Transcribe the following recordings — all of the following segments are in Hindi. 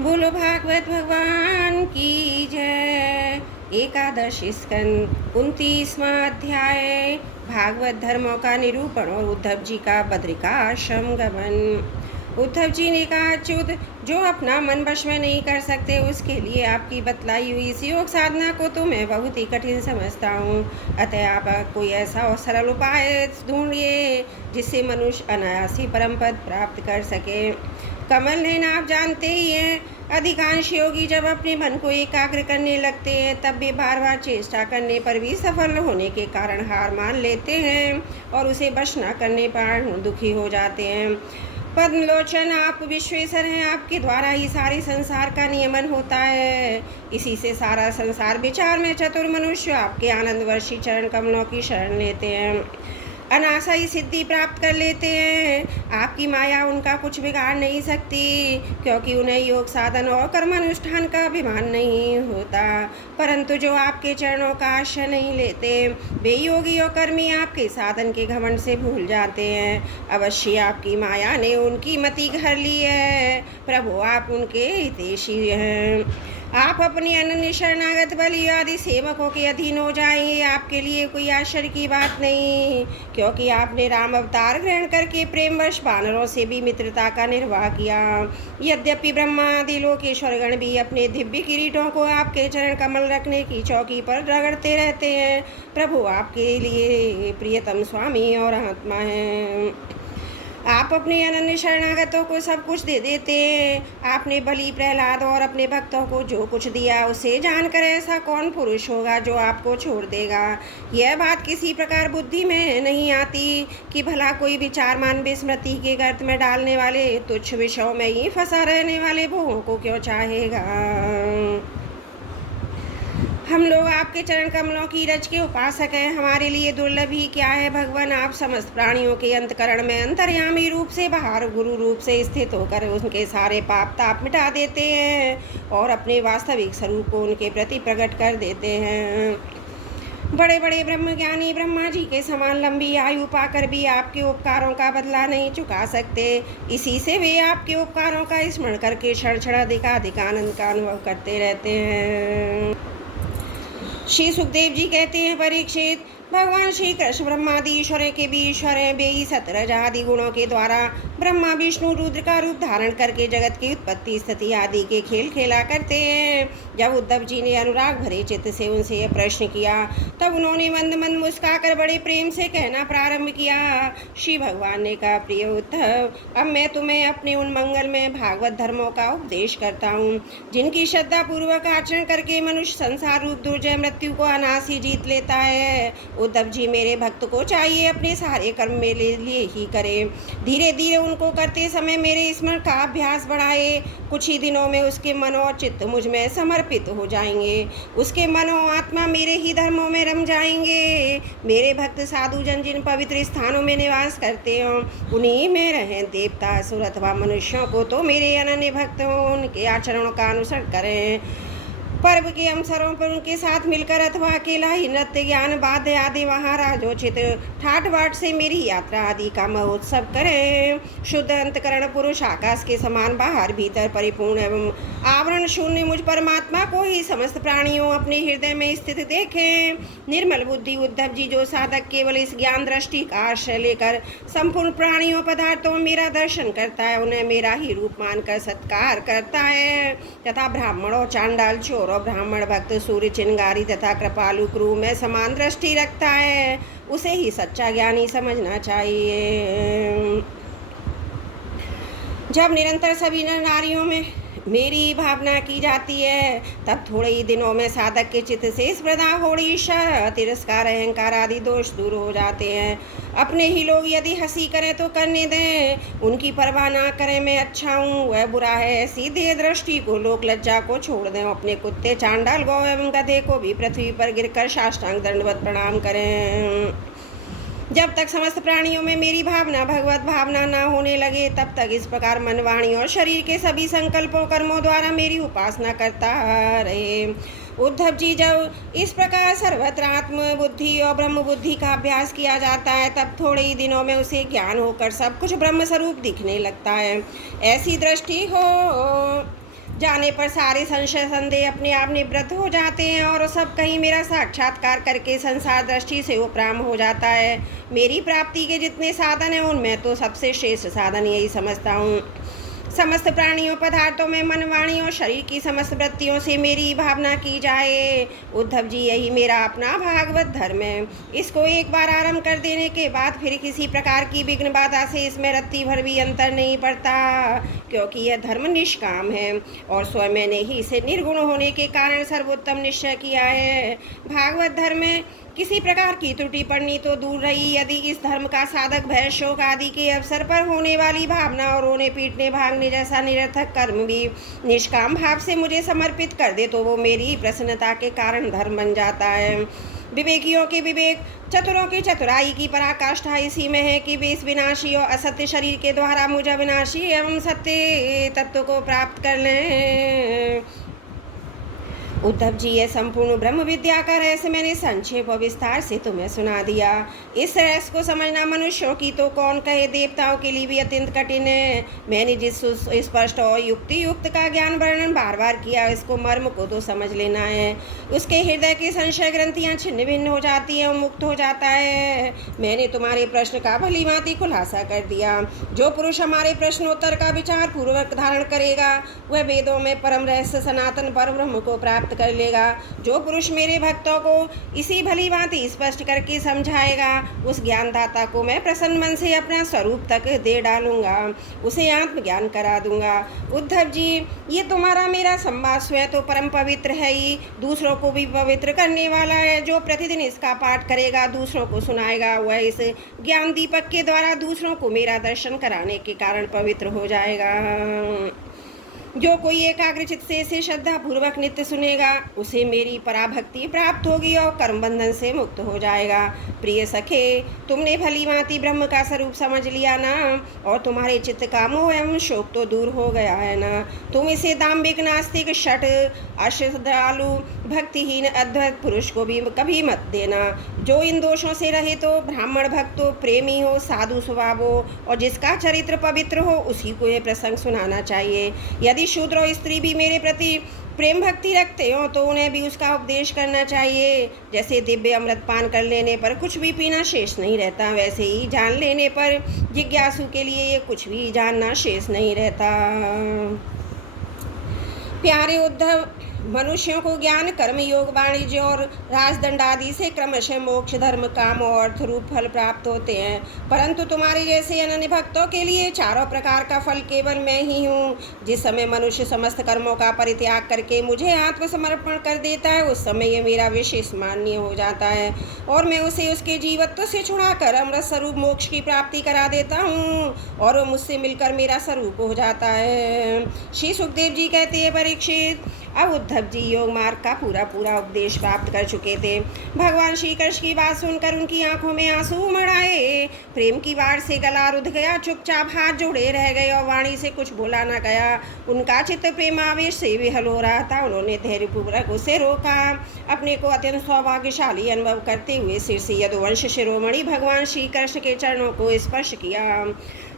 बोलो भागवत भगवान की जय। एकादश स्कंद 29वां अध्याय। भागवत धर्मों का निरूपण और उद्धव जी का बद्रिकाश्रम गमन। उद्धव जी ने कहा, अच्युत, जो अपना मन वश में नहीं कर सकते उसके लिए आपकी बतलाई हुई इस योग साधना को तो मैं बहुत ही कठिन समझता हूँ। अतः आप कोई ऐसा और सरल उपाय ढूंढिए जिससे मनुष्य अनायास ही परम पद प्राप्त कर सके। कमल नयन, आप जानते ही हैं, अधिकांश योगी जब अपने मन को एकाग्र करने लगते हैं तब वे बार बार चेष्टा करने पर भी सफल होने के कारण हार मान लेते हैं और उसे वश न करने पर दुखी हो जाते हैं। पद्मलोचन, आप विश्वेश्वर हैं, आपके द्वारा ही सारे संसार का नियमन होता है। इसी से सारा संसार विचार में चतुर मनुष्य आपके आनंदवर्षी चरण कमलों की शरण लेते हैं, अनाशा ही सिद्धि प्राप्त कर लेते हैं। आपकी माया उनका कुछ बिगाड़ नहीं सकती, क्योंकि उन्हें योग साधन और कर्मानुष्ठान का अभिमान नहीं होता। परंतु जो आपके चरणों का आश्रय नहीं लेते वे योगी और कर्मी आपके साधन के घमंड से भूल जाते हैं। अवश्य आपकी माया ने उनकी मति घर ली है। प्रभु, आप उनके हितैषी हैं। आप अपने अनन्य शरणागत बलि आदि सेवकों के अधीन हो जाएंगे। आपके लिए कोई आश्चर्य की बात नहीं, क्योंकि आपने राम अवतार ग्रहण करके प्रेमवश वानरों से भी मित्रता का निर्वाह किया। यद्यपि ब्रह्मा आदि लोकेश्वरगण भी अपने दिव्य किरीटों को आपके चरण कमल रखने की चौकी पर रगड़ते रहते हैं। प्रभु आपके लिए प्रियतम स्वामी और आत्मा हैं। आप अपने अनन्य शरणागतों को सब कुछ दे देते हैं। आपने बलि, प्रहलाद और अपने भक्तों को जो कुछ दिया उसे जानकर ऐसा कौन पुरुष होगा जो आपको छोड़ देगा। यह बात किसी प्रकार बुद्धि में नहीं आती कि भला कोई विचारमान विस्मृति के गर्त में डालने वाले तुच्छ विषयों में ही फंसा रहने वाले भोगों को क्यों चाहेगा। हम लोग आपके चरण कमलों की रज के उपासक हैं। हमारे लिए दुर्लभ ही क्या है भगवान, आप समस्त प्राणियों के अंतकरण में अंतर्यामी रूप से बाहर गुरु रूप से स्थित होकर उनके सारे पाप ताप मिटा देते हैं और अपने वास्तविक स्वरूप को उनके प्रति प्रकट कर देते हैं। बड़े बड़े ब्रह्मज्ञानी ब्रह्मा जी के समान लंबी आयु पाकर भी आपके उपकारों का बदला नहीं चुका सकते। इसी से वे आपके उपकारों का स्मरण करके क्षण क्षण अधिक आनंद का अनुभव करते रहते हैं। श्री सुखदेव जी कहते हैं, परीक्षित, भगवान श्री कृष्ण ब्रह्मादि ईश्वर के भी ईश्वर हैं। वे ही 17 आदि गुणों के द्वारा ब्रह्मा विष्णु रुद्र का रूप धारण करके जगत की उत्पत्ति स्थिति आदि के खेल खेला करते हैं। जब उद्धव जी ने अनुराग भरे चित्त से उनसे यह प्रश्न किया तब उन्होंने मंद मंद मुस्काकर बड़े प्रेम से कहना प्रारंभ किया। श्री भगवान ने कहा, प्रिय उद्धव, अब मैं तुम्हें अपने उन मंगलमय भागवत धर्मों का उपदेश करता हूँ जिनकी श्रद्धा पूर्वक आचरण करके मनुष्य संसार रूप दुर्जय मृत्यु को अनायास ही जीत लेता है। उद्धव जी, मेरे भक्त को चाहिए अपने सारे कर्म मेरे लिए ही करे। धीरे धीरे उनको करते समय मेरे स्मरण का अभ्यास बढ़ाए। कुछ ही दिनों में उसके मन और चित्त मुझ में समर्पित हो जाएंगे। उसके मन और आत्मा मेरे ही धर्मों में रम जाएंगे। मेरे भक्त साधु जन जिन पवित्र स्थानों में निवास करते हों उन्हीं में रहें। देवता, असुर अथवा मनुष्यों को तो मेरे अनन्य भक्त हों, उनके आचरणों का अनुसरण करें। पर्व के अवसरों पर उनके साथ मिलकर अथवा अकेला ही नृत्य, ज्ञान, वाद्य आदि महाराजोचित ठाट बाट से मेरी यात्रा आदि का महोत्सव करें। शुद्ध अंतकरण पुरुष आकाश के समान बाहर भीतर परिपूर्ण एवं आवरण शून्य मुझ परमात्मा को ही समस्त प्राणियों अपने हृदय में स्थित देखें। निर्मल बुद्धि उद्धव जी, जो साधक केवल इस ज्ञान दृष्टि का आश्रय लेकर संपूर्ण प्राणियों पदार्थों में मेरा दर्शन करता है, उन्हें मेरा ही रूप मानकर सत्कार करता है, तथा ब्राह्मण और चांडाल, चोर और ब्राह्मण भक्त, सूर्य, चिंगारी तथा कृपालु क्रूर में समान दृष्टि रखता है, उसे ही सच्चा ज्ञानी समझना चाहिए। जब निरंतर सभी नर नारियों में मेरी भावना की जाती है तब थोड़े ही दिनों में साधक के चित्त से स्पर्धा, होड़ी, ईर्ष्या, तिरस्कार, अहंकार आदि दोष दूर हो जाते हैं। अपने ही लोग यदि हंसी करें तो करने दें, उनकी परवाह ना करें मैं अच्छा हूँ वह बुरा है, ऐसी देह दृष्टि को, लोक लज्जा को छोड़ दें। अपने कुत्ते, चांडाल, गौ एवं गधे को भी पृथ्वी पर गिरकर साष्टांग दंडवत प्रणाम करें। जब तक समस्त प्राणियों में मेरी भावना, भगवत भावना न होने लगे तब तक इस प्रकार मन, वाणी और शरीर के सभी संकल्पों कर्मों द्वारा मेरी उपासना करता रहे। उद्धव जी, जब इस प्रकार सर्वत्र आत्म बुद्धि और ब्रह्म बुद्धि का अभ्यास किया जाता है तब थोड़े ही दिनों में उसे ज्ञान होकर सब कुछ ब्रह्म स्वरूप दिखने लगता है। ऐसी दृष्टि हो जाने पर सारे संशय संदेह अपने आप निवृत्त हो जाते हैं और सब कहीं मेरा साक्षात्कार करके संसार दृष्टि से उपराम हो जाता है। मेरी प्राप्ति के जितने साधन हैं उनमें तो सबसे श्रेष्ठ साधन यही समझता हूँ। समस्त प्राणियों पदार्थों में मन वाणी और शरीर की समस्त वृत्तियों से मेरी भावना की जाए। उद्धव जी, यही मेरा अपना भागवत धर्म है। इसको एक बार आरंभ कर देने के बाद फिर किसी प्रकार की विघ्न बाधा से इसमें रत्ती भर भी अंतर नहीं पड़ता, क्योंकि यह धर्म निष्काम है और स्वयं मैंने ही इसे निर्गुण होने के कारण सर्वोत्तम निश्चय किया है। भागवत धर्म में किसी प्रकार की त्रुटि पड़नी तो दूर रही, यदि इस धर्म का साधक भय शोक आदि के अवसर पर होने वाली भावना और रोने पीटने भागने जैसा निरर्थक कर्म भी निष्काम भाव से मुझे समर्पित कर दे तो वो मेरी प्रसन्नता के कारण धर्म बन जाता है। विवेकियों के विवेक, चतुरों की चतुराई की पराकाष्ठा इसी में है कि वे इस विनाशी और असत्य शरीर के द्वारा मुझे विनाशी एवं सत्य तत्व को प्राप्त कर लें। उद्धव जी, यह संपूर्ण ब्रह्म विद्या का रहस्य मैंने संक्षेप और विस्तार से तुम्हें सुना दिया। इस रहस्य को समझना मनुष्यों की तो कौन कहे, देवताओं के लिए भी अत्यंत कठिन है। मैंने जिस स्पष्ट और युक्ति युक्त का ज्ञान वर्णन बार बार किया, इसको मर्म को तो समझ लेना है। उसके हृदय की संशय ग्रंथियाँ छिन्न भिन्न हो जाती हैं और मुक्त हो जाता है। मैंने तुम्हारे प्रश्न का भली भांति खुलासा कर दिया। जो पुरुष हमारे प्रश्नोत्तर का विचार पूर्वक धारण करेगा वह वेदों में परम रहस्य सनातन परब्रह्म को प्राप्त कर लेगा। जो पुरुष मेरे भक्तों को इसी भली भांति स्पष्ट करके समझाएगा, उस ज्ञानदाता को मैं प्रसन्न मन से अपना स्वरूप तक दे डालूंगा, उसे आत्मज्ञान करा दूंगा। उद्धव जी, ये तुम्हारा मेरा संवाद स्वयं तो परम पवित्र है ही, दूसरों को भी पवित्र करने वाला है। जो प्रतिदिन इसका पाठ करेगा, दूसरों को सुनाएगा, वह इस ज्ञान दीपक के द्वारा दूसरों को मेरा दर्शन कराने के कारण पवित्र हो जाएगा। जो कोई एकाग्रचित से इसे श्रद्धा पूर्वक नित्य सुनेगा, उसे मेरी पराभक्ति प्राप्त होगी और कर्म बंधन से मुक्त हो जाएगा। प्रिय सखे, तुमने भली भांति ब्रह्म का स्वरूप समझ लिया ना, और तुम्हारे चित्त का मोह एवं शोक तो दूर हो गया है ना। तुम इसे दाम्भिक नास्तिक शठ अश्रद्धालु भक्तिहीन अद्वैत पुरुष को भी कभी मत देना। जो इन दोषों से रहित हो, ब्राह्मण भक्त हो, प्रेमी हो, साधु स्वभाव हो और जिसका चरित्र पवित्र हो, उसी को ये प्रसंग सुनाना चाहिए। यदि शूद्र और स्त्री भी मेरे प्रति प्रेम भक्ति रखते हो तो उन्हें भी उसका उपदेश करना चाहिए। जैसे दिव्य अमृत पान कर लेने पर कुछ भी पीना शेष नहीं रहता, वैसे ही जान लेने पर जिज्ञासु के लिए ये कुछ भी जानना शेष नहीं रहता। प्यारे उद्धव, मनुष्यों को ज्ञान, कर्म, योग, वाणिज्य और राजदंड आदि से क्रमशः मोक्ष, धर्म, काम और अर्थ रूप फल प्राप्त होते हैं, परंतु तुम्हारे जैसे अनन्य भक्तों के लिए चारों प्रकार का फल केवल मैं ही हूँ। जिस समय मनुष्य समस्त कर्मों का परित्याग करके मुझे आत्मसमर्पण कर देता है, उस समय ये मेरा विशेष माननीय हो जाता है और मैं उसे उसके जीवत्व से छुड़ाकर अमृत स्वरूप मोक्ष की प्राप्ति करा देता हूँ और वो मुझसे मिलकर मेरा स्वरूप हो जाता है। श्री सुखदेव जी कहते हैं, परीक्षित, अब उद्धव जी योग मार्ग का पूरा उपदेश प्राप्त कर चुके थे। भगवान श्री कृष्ण की बात सुनकर उनकी आंखों में आंसू उमड़ आए। प्रेम की बाढ़ से गला रुध गया, चुपचाप हाथ जोड़े रह गए और वाणी से कुछ बोला न गया। उनका चित्त प्रेमावेश से विहल हो रहा था। उन्होंने धैर्यपूर्वक उसे रोका। अपने को अत्यंत सौभाग्यशाली अनुभव करते हुए सिर से यदुवंश शिरोमणि भगवान श्री कृष्ण के चरणों को स्पर्श किया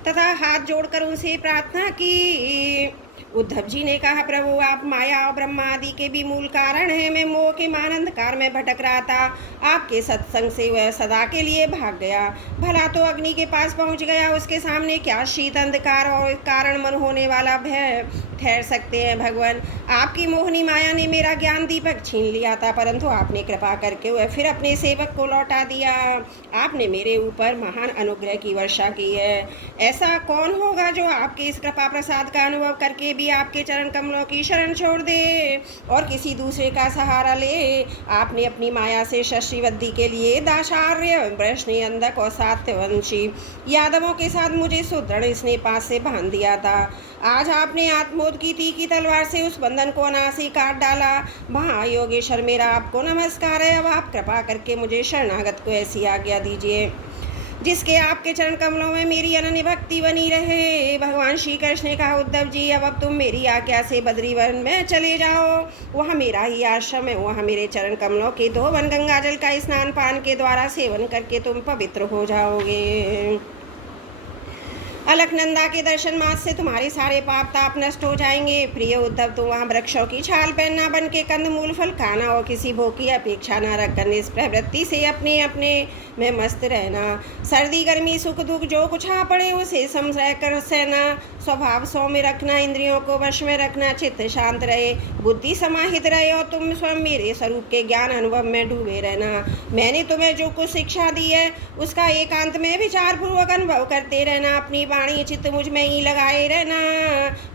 तथा हाथ जोड़कर उनसे प्रार्थना की। उद्धव जी ने कहा, प्रभु, आप माया और ब्रह्मा आदि के भी मूल कारण हैं। मैं मोह के आनंदकार में भटक रहा था, आपके सत्संग से वह सदा के लिए भाग गया। भला तो अग्नि के पास पहुंच गया, उसके सामने क्या शीत अंधकार और कारण मन होने वाला भय ठहर सकते हैं। भगवान, आपकी मोहनी माया ने मेरा ज्ञान दीपक छीन लिया था, परंतु आपने कृपा करके वह फिर अपने सेवक को लौटा दिया। आपने मेरे ऊपर महान अनुग्रह की वर्षा की है। ऐसा कौन होगा जो आपके इस कृपा प्रसाद का अनुभव करके भी आपके चरण कमलों की शरण छोड़ दे और किसी दूसरे का सहारा ले। आपने अपनी माया से शशिवद्धि के लिए दाशार्य, वृष्णि, अंधक और सात्यवंशी यादवों के साथ मुझे सुदृढ़ स्नेहपात से बांध दिया था। आज आपने आत्मोद की तीखी तलवार से उस बंधन को अनासी काट डाला। महायोगेश्वर, मेरा आपको नमस्कार है। अब आप कृपा करके मुझे शरणागत को ऐसी आज्ञा दीजिए जिसके आपके चरण कमलों में मेरी अनन्य भक्ति बनी रहे। भगवान श्री कृष्ण ने कहा, उद्धव जी, अब तुम मेरी आज्ञा से बद्रीवन में चले जाओ। वहाँ मेरा ही आश्रम है। वहाँ मेरे चरण कमलों के 2 वन गंगा जल का स्नान पान के द्वारा सेवन करके तुम पवित्र हो जाओगे। अलकनंदा के दर्शन मात्र से तुम्हारे सारे पाप ताप नष्ट हो जाएंगे। प्रिय उद्धव, तुम वहाँ वृक्षों की छाल पहनना बन के कंद मूल फल खाना और किसी भोग की अपेक्षा न रखकर निष्प्रह वृत्ति से अपने अपने में मस्त रहना। सर्दी गर्मी सुख दुख जो कुछ आ पड़े उसे समझ कर सहना। स्वभाव सौम्य रखना, इंद्रियों को वश में रखना, चित्त शांत रहे, बुद्धि समाहित रहे और तुम स्वयं मेरे स्वरूप के ज्ञान अनुभव में डूबे रहना। मैंने तुम्हें जो कुछ शिक्षा दी है उसका एकांत में विचार पूर्वक अनुभव करते रहना। अपनी वाणी चित्त मुझ में ही लगाए रहना।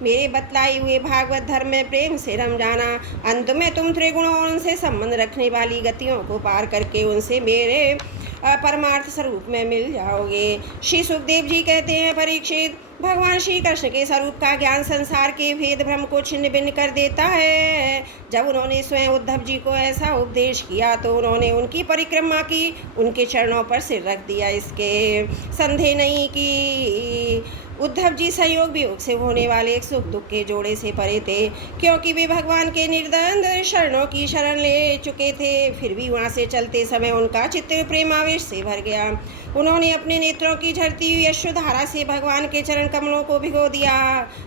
मेरे बतलाए हुए भागवत धर्म में प्रेम से रम जाना। अंत में तुम त्रिगुणों और उनसे संबंध रखने वाली गतियों को पार करके उनसे मेरे परमार्थ स्वरूप में मिल जाओगे। श्री सुखदेव जी कहते हैं, परीक्षित, भगवान श्री कृष्ण के स्वरूप का ज्ञान संसार के भेद भ्रम को छिन्न भिन्न कर देता है। जब उन्होंने स्वयं उद्धव जी को ऐसा उपदेश किया तो उन्होंने उनकी परिक्रमा की, उनके चरणों पर सिर रख दिया। इसके संदेह नहीं कि उद्धव जी संयोग वियोग से होने वाले एक सुख दुख के जोड़े से परे थे, क्योंकि वे भगवान के निर्द्वंद शरणों की शरण ले चुके थे। फिर भी वहाँ से चलते समय उनका चित्त प्रेमावेश से भर गया। उन्होंने अपने नेत्रों की झरती हुई यशोधारा से भगवान के चरण कमलों को भिगो दिया।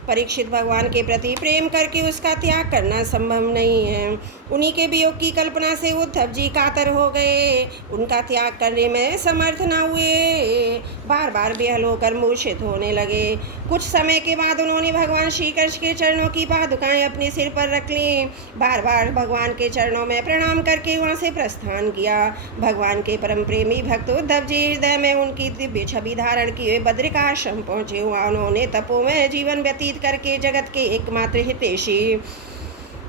परीक्षित, भगवान के प्रति प्रेम करके उसका त्याग करना संभव नहीं है। उन्हीं के वियोग की कल्पना से उद्धव जी कातर हो गए, उनका त्याग करने में समर्थ न हुए, बार बार बेहल होकर मूर्छित होने लगे। कुछ समय के बाद उन्होंने भगवान श्री कृष्ण के चरणों की पादुकाएं अपने सिर पर रख लीं। बार बार भगवान के चरणों में प्रणाम करके वहाँ से प्रस्थान किया। भगवान के परम प्रेमी भक्त उद्धव जी हृदय में उनकी दिव्य छवि धारण किए बद्रिकाश्रम पहुँचे। वहाँ उन्होंने तपोमय जीवन व्यतीत करके जगत के एकमात्र हितैषी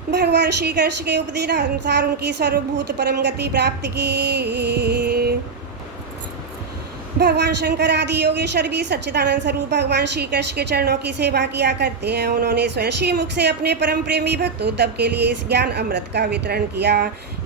भगवान श्री कृष्ण के उपदेश अनुसार उनकी सर्वभूत परम गति प्राप्त की। भगवान शंकर आदि योगेश्वर भी सच्चिदानंद स्वरूप भगवान श्री कृष्ण के चरणों की सेवा किया करते हैं। उन्होंने स्वयं श्रीमुख से अपने परम प्रेमी भक्त उद्धव के लिए इस ज्ञान अमृत का वितरण किया।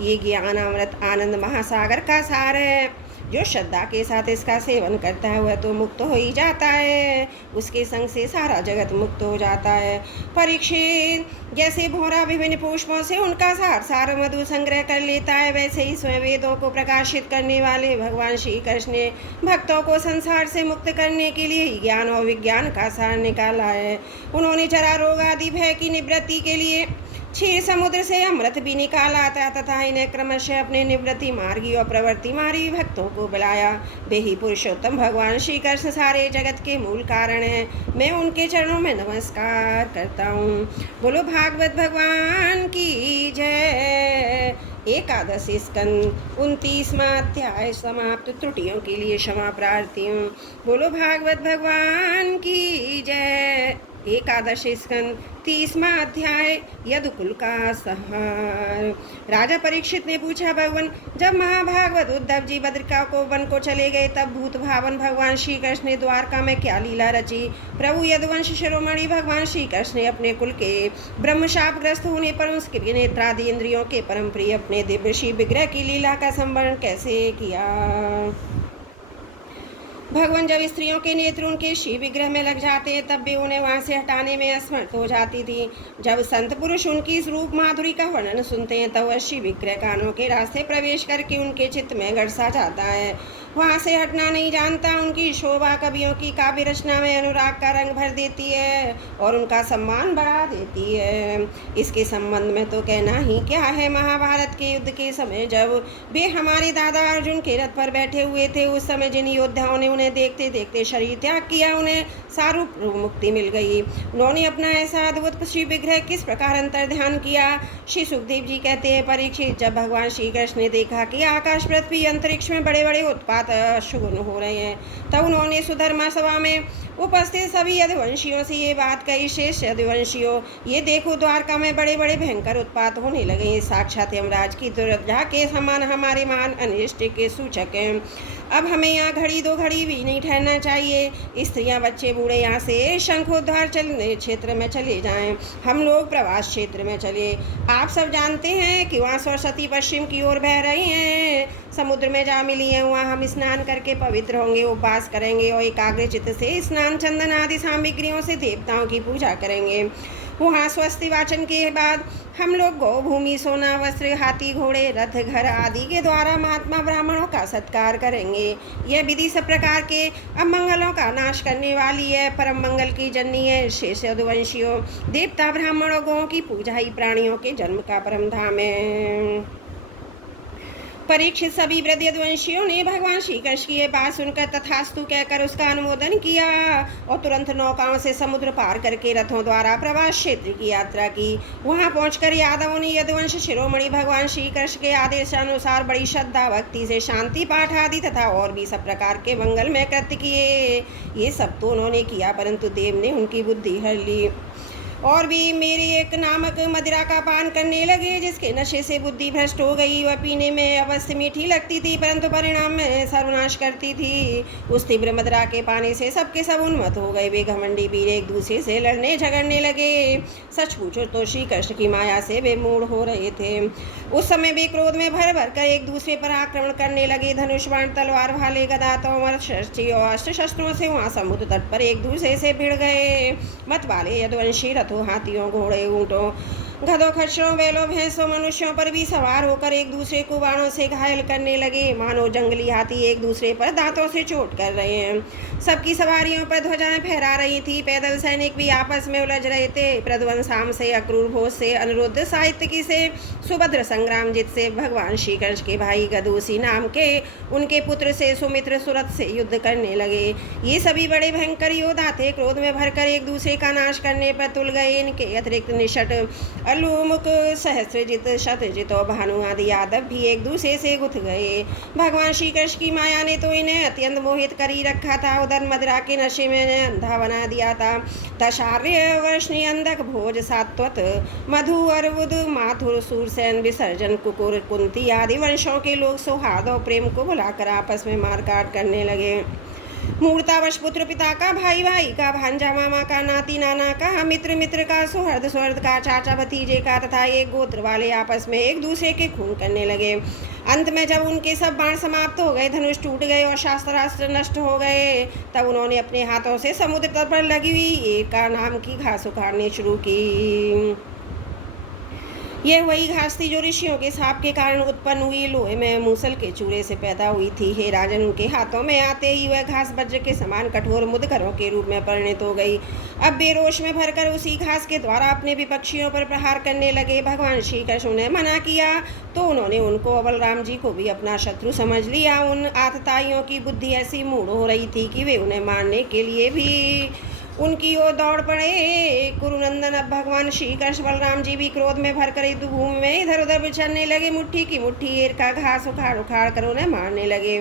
ये ज्ञान अमृत आनंद महासागर का सार है। जो श्रद्धा के साथ इसका सेवन करता है वह तो मुक्त हो ही जाता है, उसके संग से सारा जगत मुक्त हो जाता है। परीक्षित, जैसे भौरा विभिन्न पुष्पों से उनका सार मधु संग्रह कर लेता है, वैसे ही स्वयं वेदों को प्रकाशित करने वाले भगवान श्री कृष्ण ने भक्तों को संसार से मुक्त करने के लिए ही ज्ञान और विज्ञान का सार निकाला है। उन्होंने जरा रोग आदि भय की निवृत्ति के लिए क्षीर समुद्र से अमृत भी निकाला था तथा इन्हें क्रमशः अपने निवृत्ति मार्गी और प्रवृत्ति मार्गी भक्तों को बुलाया। वे ही पुरुषोत्तम भगवान श्री कृष्ण सारे जगत के मूल कारण हैं। मैं उनके चरणों में नमस्कार करता हूँ। बोलो भागवत भगवान की जय। एकादश स्कंद 29वां अध्याय समाप्त। त्रुटियों के लिए क्षमा प्रार्थी हूँ। बोलो भागवत भगवान की जय। एकादश स्कंद 30वां अध्याय यदुकुल का संहार। राजा परीक्षित ने पूछा, भगवान, जब महाभागवत उद्धव जी बद्रिका को वन को चले गए तब भूत भावन भगवान श्री कृष्ण ने द्वारका में क्या लीला रची? प्रभु, यदुवंश शिरोमणि भगवान श्री कृष्ण ने अपने कुल के ब्रह्मशापग्रस्त होने पर उसके नेत्रादि इंद्रियों के परम प्रिय अपने दिव्य श्री विग्रह की लीला का संवरण कैसे किया? भगवान, जब स्त्रियों के नेत्र उनके शिव विग्रह में लग जाते तब भी उन्हें वहां से हटाने में असमर्थ हो जाती थी। जब संत पुरुष उनकी रूप माधुरी का वर्णन सुनते हैं तब वह शिव विग्रह कानों के रास्ते प्रवेश करके उनके चित्त में गड़सा जाता है, वहां से हटना नहीं जानता। उनकी शोभा कवियों की काव्य रचना में अनुराग का रंग भर देती है और उनका सम्मान बढ़ा देती है। इसके संबंध में तो कहना ही क्या है। महाभारत के युद्ध के समय जब वे हमारे दादा अर्जुन के रथ पर बैठे हुए थे, उस समय जिन योद्धाओं ने उन्हें देखते देखते शरीर त्याग किया, उन्हें सारूप मुक्ति मिल गई। उन्होंने अपना ऐसा अद्भुत श्री विग्रह किस प्रकार अंतर ध्यान किया? श्री सुखदेव जी कहते हैं, परीक्षित, जब भगवान श्री कृष्ण ने देखा कि आकाश पृथ्वी अंतरिक्ष में बड़े बड़े उत्पात शुगुन हो रहे हैं, तब उन्होंने सुधर्मा सभा में उपस्थित सभी यदुवंशियों से ये बात कही, शेष यदुवंशियों, ये देखो द्वारका में बड़े बड़े भयंकर उत्पात होने लगे। साक्षात यमराज की दुर्दशा के समान हमारे महान अनिष्ट के सूचक हैं। अब हमें यहाँ घड़ी दो घड़ी भी नहीं ठहरना चाहिए। स्त्रियाँ बच्चे बूढ़े यहाँ से शंखोद्धार चलने क्षेत्र में चले जाएं, हम लोग प्रवास क्षेत्र में चले। आप सब जानते हैं कि वहाँ सरस्वती पश्चिम की ओर बह रही हैं, समुद्र में जा मिली हैं। वहाँ हम स्नान करके पवित्र होंगे, उपवास करेंगे और एकाग्र चित्त से स्नान चंदन आदि सामग्रियों से देवताओं की पूजा करेंगे। वहाँ स्वस्ति वाचन के बाद हम लोग गौ भूमि सोना वस्त्र हाथी घोड़े रथ घर आदि के द्वारा महात्मा ब्राह्मणों का सत्कार करेंगे। यह विधि सब प्रकार के अमंगलों का नाश करने वाली है, परम मंगल की जननी है। शेष यदुवंशियों देवता ब्राह्मणों गौं की पूजा ही प्राणियों के जन्म का परम धाम है। परीक्षित सभी वृद्ध यदुवंशियों ने भगवान श्री कृष्ण की ये बात सुनकर तथास्तु कहकर उसका अनुमोदन किया और तुरंत नौकाओं से समुद्र पार करके रथों द्वारा प्रवास क्षेत्र की यात्रा की। वहां पहुंचकर यादवों ने यदुवंश शिरोमणि भगवान श्री कृष्ण के आदेशानुसार बड़ी श्रद्धा भक्ति से शांति पाठ आदि तथा और भी सब प्रकार के मंगलमय कृत्य किए। ये सब तो उन्होंने किया, परंतु देव ने उनकी बुद्धि हर ली और भी मेरी एक नामक मदिरा का पान करने लगे, जिसके नशे से बुद्धि भ्रष्ट हो गई। वह पीने में अवश्य मीठी लगती थी, परंतु परिणाम में सर्वनाश करती थी। उस तीव्र मदिरा के पानी से सबके सब उन्मत्त हो गए। वे घमंडी वीर एक दूसरे से लड़ने झगड़ने लगे। सच पूछो तो श्री कृष्ण की माया से वे मूढ़ हो रहे थे। उस समय वे क्रोध में भर भर कर एक दूसरे पर आक्रमण करने लगे। धनुष बाण तलवार भाले गदा तोमर शस्त्री और अस्त्र शस्त्रों से वहाँ समुद्र तट पर एक दूसरे से भिड़ गए। मत वाले यदुवंशी हाथियों घोड़े ऊंटों गधों खच्चरों बैलों भैंसों मनुष्यों पर भी सवार होकर एक दूसरे को बाणों से घायल करने लगे, मानो जंगली हाथी एक दूसरे पर दांतों से चोट कर रहे हैं। सबकी सवारियों पर ध्वजाएं फहरा रही थी। पैदल सैनिक भी आपस में उलझ रहे थे। प्रद्वंसाम से अक्रूर भोज से अनिरुद्ध साहित्यकी से सुभद्र संग्रामजित से भगवान श्री कृष्ण के भाई गदूसी नाम के उनके पुत्र से सुमित्र सुरथ से युद्ध करने लगे। ये सभी बड़े भयंकर योद्धा थे। क्रोध में भरकर एक दूसरे का नाश करने पर तुल गए। इनके अतिरिक्त निषट अलूमुक सहस्रजित शतजित और भानु आदि यादव भी एक दूसरे से गुथ गए। भगवान श्री कृष्ण की माया ने तो इन्हें अत्यंत मोहित कर ही रखा था। उधर मदिरा के नशे में इन्हें अंधा बना दिया था। दशार्य वर्षणी अंधक भोज सात्वत मधु अर्बुद माथुर सूरसेन विसर्जन कुकुर कुंती आदि वंशों के लोग सौहार्द और प्रेम को भुलाकर आपस में मारकाट करने लगे। मूर्तावश पुत्र पिता का, भाई भाई का, भांजा मामा का, नाती नाना का, मित्र मित्र का, सुहृद सुहृद का, चाचा भतीजे का तथा एक गोत्र वाले आपस में एक दूसरे के खून करने लगे। अंत में जब उनके सब बाण समाप्त हो गए, धनुष टूट गए और शास्त्रास्त्र नष्ट हो गए, तब उन्होंने अपने हाथों से समुद्र तट पर लगी हुई एका नाम की घास उखाड़नी शुरू की। यह वही घास थी जो ऋषियों के साप के कारण उत्पन्न हुई लोहे में मूसल के चूरे से पैदा हुई थी। हे राजन, उनके हाथों में आते ही वह घास वज्र के समान कठोर मुदगरों के रूप में परिणत हो गई। अब बेरोश में भरकर उसी घास के द्वारा अपने विपक्षियों पर प्रहार करने लगे। भगवान श्री कृष्ण ने मना किया तो उन्होंने उनको बलराम जी को भी अपना शत्रु समझ लिया। उन आतताइयों की बुद्धि ऐसी मूढ़ हो रही थी कि वे उन्हें मारने के लिए भी उनकी ओर दौड़ पड़े। कुरुनंदन, अब भगवान श्री कृष्ण बलराम जी भी क्रोध में भरकर युद्ध भूमि में इधर उधर विचरने लगे। मुट्ठी की मुट्ठी एर का घास उखाड़ उखाड़ कर उन्हें मारने लगे।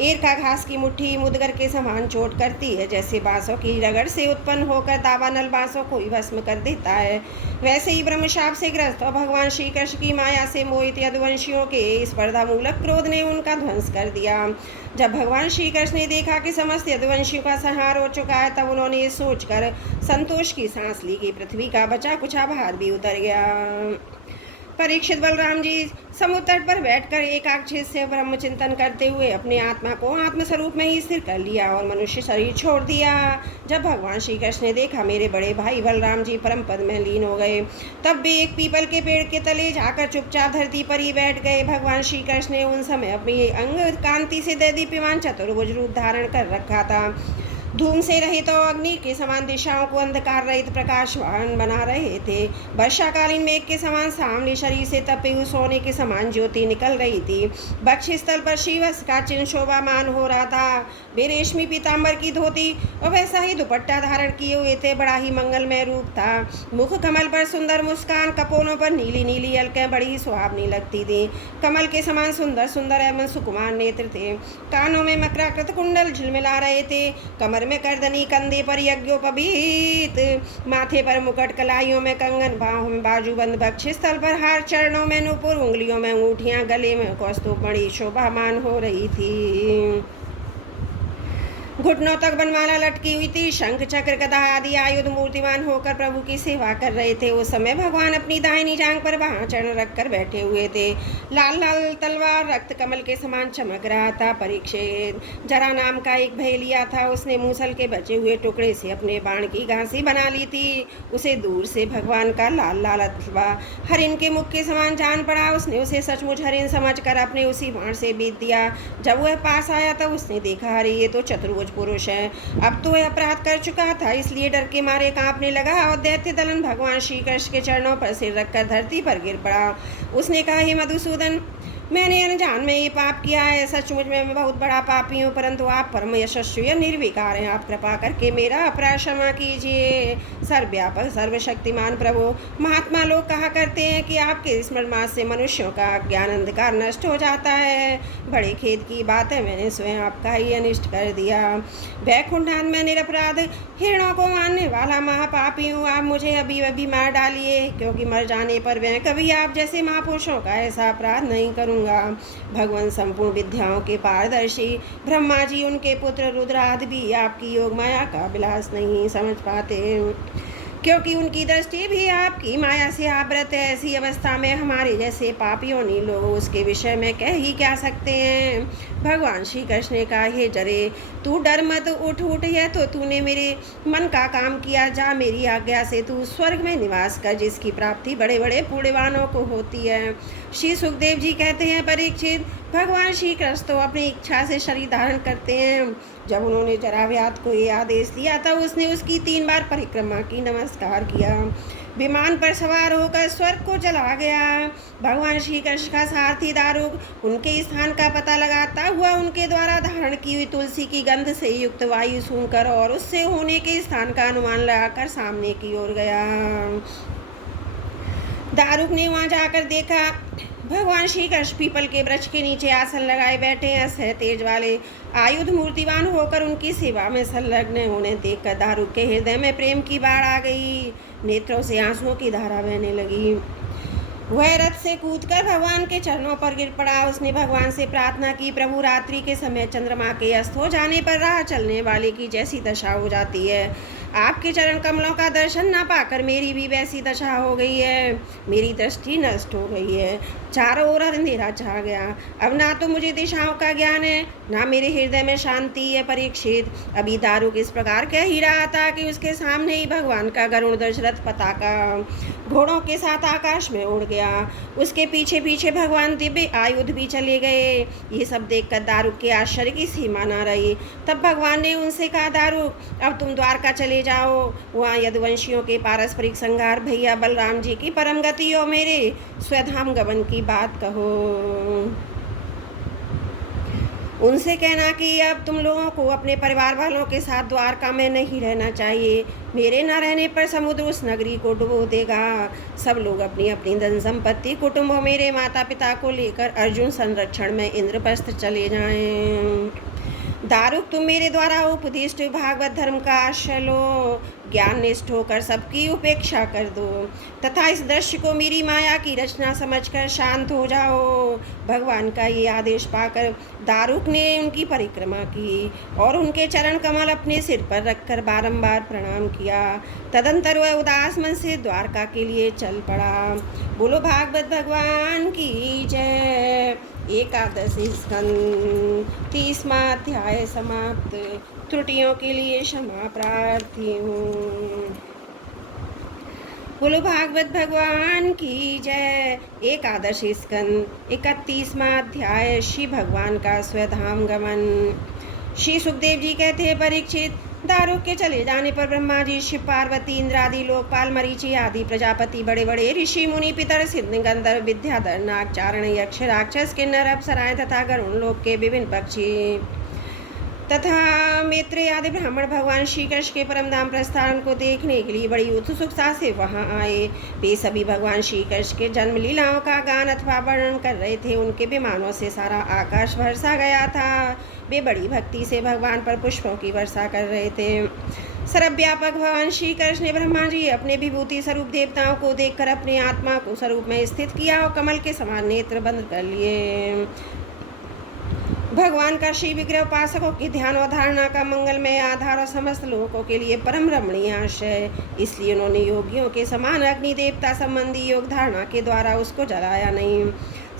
एर का घास की मुट्ठी मुदगर के समान चोट करती है, जैसे बांसों की रगड़ से उत्पन्न होकर दावानल बांसों को ही भस्म कर देता है, वैसे ही ब्रह्मशाप से ग्रस्त और भगवान श्री कृष्ण की माया से मोहित यदुवंशियों के स्पर्धामूलक क्रोध ने उनका ध्वंस कर दिया। जब भगवान श्री कृष्ण ने देखा कि समस्त यदुवंशियों का संहार हो चुका है, तब उन्होंने ये सोचकर संतोष की सांस ली कि पृथ्वी का बचा कुचा भार भी उतर गया। परीक्षित, बलराम जी समुद्र तट पर बैठकर एकाग्रचित्त से ब्रह्म चिंतन करते हुए अपने आत्मा को आत्मस्वरूप में ही स्थिर कर लिया और मनुष्य शरीर छोड़ दिया। जब भगवान श्री कृष्ण ने देखा मेरे बड़े भाई बलराम जी परम पद में लीन हो गए, तब वे एक पीपल के पेड़ के तले जाकर चुपचाप धरती पर ही बैठ गए। भगवान श्री कृष्ण ने उन समय अपनी अंग कांति से दैदीप्यमान चतुर्भुज रूप धारण कर रखा था। धूम से रहित तो अग्नि के समान दिशाओं को अंधकार रहित प्रकाशवान बना रहे थे। वर्षाकालीन मेघ के समान सामने शरीर से तपे हुए सोने के समान ज्योति निकल रही थी। वक्षस्थल पर शिवस का चिन्ह शोभामान हो रहा था। वे रेशमी पीताम्बर की धोती और वैसा ही दुपट्टा धारण किए हुए थे। बड़ा ही मंगलमय रूप था। मुख कमल पर सुंदर मुस्कान, कपोलों पर नीली नीली अलकें बड़ी सुहावनी लगती थी। कमल के समान सुंदर सुंदर एवं सुकुमार नेत्र थे। कानों में मकराकृत कुंडल झिलमिला रहे थे। कमर में करदनी, कंधे पर यज्ञोपवीत, माथे पर मुकुट, कलाइयों में कंगन, बाहों में बाजूबंद, वक्षस्थल पर हार, चरणों में नूपुर, उंगलियों में अंगूठियां, गले में कौस्तुभ मणि शोभामान हो रही थी। घुटनों तक बनमाला लटकी हुई थी। शंख चक्र गदा आदि आयुध मूर्तिमान होकर प्रभु की सेवा कर रहे थे। उस समय भगवान अपनी दाहिनी जांघ पर वहां चरण रखकर बैठे हुए थे। लाल लाल तलवार रक्त कमल के समान चमक रहा था। परीक्षित, जरा नाम का एक भैलिया था। उसने मूसल के बचे हुए टुकड़े से अपने बाण की घांसी बना ली थी। उसे दूर से भगवान का लाल लाल अथवा हरिण के मुख के समान जान पड़ा। उसने उसे सचमुच हरिण समझकर अपने उसी बाण से बीत दिया। जब वह पास आया तब उसने देखा, अरे ये तो चतुर्भुज पुरुष है। अब तो वह अपराध कर चुका था, इसलिए डर के मारे कांपने लगा और दैत्य दलन भगवान श्री कृष्ण के चरणों पर सिर रखकर धरती पर गिर पड़ा। उसने कहा, हे मधुसूदन, मैंने अनजान में ये पाप किया है। सचमुच में मैं बहुत बड़ा पापी हूँ, परंतु आप परम यशस्वी और निर्विकार हैं। आप कृपा करके मेरा अपराध क्षमा कीजिए। सर्वव्यापक सर्वशक्तिमान प्रभु, महात्मा लोग कहा करते हैं कि आपके स्मरण मात्र से मनुष्यों का ज्ञान अंधकार नष्ट हो जाता है। बड़े खेद की बात है, मैंने स्वयं आपका ही अनिष्ट कर दिया। वैकुंठान में निरपराध हिरणों को मारने वाला महापापी हूँ। आप मुझे अभी अभी मार डालिए, क्योंकि मर जाने पर मैं कभी आप जैसे महापुरुषों का ऐसा अपराध नहीं करूँगा। भगवान संपूर्ण विद्याओं के पारदर्शी ब्रह्मा जी, उनके पुत्र रुद्रादि भी आपकी योग माया का विलास नहीं समझ पाते, क्योंकि उनकी दृष्टि भी आपकी माया से आवृत है। ऐसी अवस्था में हमारे जैसे पापियों ने लोग उसके विषय में कह ही क्या सकते हैं। भगवान श्री कृष्ण ने कहा, हे जरे, तू डर मत, उठ है तो तूने मेरे मन का काम किया। जा, मेरी आज्ञा से तू स्वर्ग में निवास कर, जिसकी प्राप्ति बड़े बड़े पुण्यवानों को होती है। श्री सुखदेव जी कहते हैं, परीक्षित, भगवान श्री कृष्ण तो अपनी इच्छा से शरीर धारण करते हैं। जब उन्होंने जराव्यात को ये आदेश दिया तब उसने उसकी 3 बार परिक्रमा की, नमस्कार किया, विमान पर सवार होकर स्वर्ग को चला गया। भगवान श्री कृष्ण का सारथी दारुक उनके स्थान का पता लगाता हुआ उनके द्वारा धारण की हुई तुलसी की गंध से युक्त वायु सूंघकर और उससे होने के स्थान का अनुमान लगाकर सामने की ओर गया। दारुक ने वहां जाकर देखा, भगवान श्री कृष्ण पीपल के वृक्ष के नीचे आसन लगाए बैठे हैं। सह तेज वाले आयुध मूर्तिवान होकर उनकी सेवा में संलग्न है। उन्हें देखकर दारुक के हृदय में प्रेम की बाढ़ आ गई, नेत्रों से आंसुओं की धारा बहने लगी। वह रथ से कूदकर भगवान के चरणों पर गिर पड़ा। उसने भगवान से प्रार्थना की, प्रभु, रात्रि के समय चंद्रमा के अस्त हो जाने पर राह चलने वाले की जैसी दशा हो जाती है, आपके चरण कमलों का दर्शन न पाकर मेरी भी वैसी दशा हो गई है। मेरी दृष्टि नष्ट हो गई है, चारों ओर अंधेरा छा गया। अब ना तो मुझे दिशाओं का ज्ञान है, ना मेरे हृदय में शांति है। परीक्षित, अभी दारुक इस प्रकार कह ही रहा था कि उसके सामने ही भगवान का गरुड़ ध्वज रथ पताका घोड़ों के साथ आकाश में उड़ गया। उसके पीछे पीछे भगवान दिव्य आयुध भी चले गए। ये सब देखकर दारुक के आश्चर्य की सीमा न रही। तब भगवान ने उनसे कहा, दारुक, अब तुम द्वारका चले जाओ। वहाँ यदुवंशियों के पारस्परिक संहार, भैया बलराम जी की परम गति और मेरे स्वधाम गमन की बात कहो। उनसे कहना कि अब तुम लोगों को अपने परिवार वालों के साथ द्वारका में नहीं रहना चाहिए। मेरे न रहने पर समुद्र उस नगरी को डुबो देगा। सब लोग अपनी अपनी धन संपत्ति, कुटुंब और मेरे माता पिता को लेकर अर्जुन संरक्षण में इंद्रप्रस्थ चले जाएं। दारुक, तुम मेरे द्वारा उपदिष्ट भागवत धर्म का आश्रय लो, ज्ञान निष्ठ होकर सबकी उपेक्षा कर दो तथा इस दृश्य को मेरी माया की रचना समझकर शांत हो जाओ। भगवान का ये आदेश पाकर दारुक ने उनकी परिक्रमा की और उनके चरण कमल अपने सिर पर रखकर बारंबार प्रणाम किया। तदंतर वह उदास मन से द्वारका के लिए चल पड़ा। बोलो भागवत भगवान की जय। एकादशी स्कंद 30वां अध्याय समाप्त। त्रुटियों के लिए क्षमा प्रार्थी हूँ। बोलो भागवत भगवान की जय। एकादशी स्कंद 31वां अध्याय, श्री भगवान का स्वधाम गमन। श्री सुखदेव जी कहते हैं, परीक्षित, दारुक के चले जाने पर ब्रह्मा जी, शिव पार्वती, इंद्र आदि लोकपाल, मरीचि आदि प्रजापति, बड़े बड़े ऋषि मुनि, पितर, सिद्ध, गंधर्व, विद्याधर, नाग, चारण, यक्ष, राक्षस, किन्नर, अप्सराएं तथा गरुण लोक के विभिन्न पक्षी तथा मैत्रेय आदि ब्राह्मण भगवान श्री कृष्ण के परम धाम प्रस्थान को देखने के लिए बड़ी उत्सुकता से वहां आए। वे सभी भगवान श्री कृष्ण के जन्म लीलाओं का गान अथवा वर्णन कर रहे थे। उनके विमानों से सारा आकाश बरसा गया था। वे बड़ी भक्ति से भगवान पर पुष्पों की वर्षा कर रहे थे। सर्वव्यापक भगवान श्री कृष्ण ने ब्रह्मा जी अपने विभूति स्वरूप देवताओं को देखकर अपने आत्मा को स्वरूप में स्थित किया और कमल के समान नेत्र बंद कर लिए। भगवान का श्री विग्रह उपासकों की ध्यान और धारणा का मंगलमय आधार और समस्त लोगों के लिए परम रमणीय आश्रय, इसलिए उन्होंने योगियों के समान अग्नि देवता संबंधी योग धारणा के द्वारा उसको जलाया नहीं।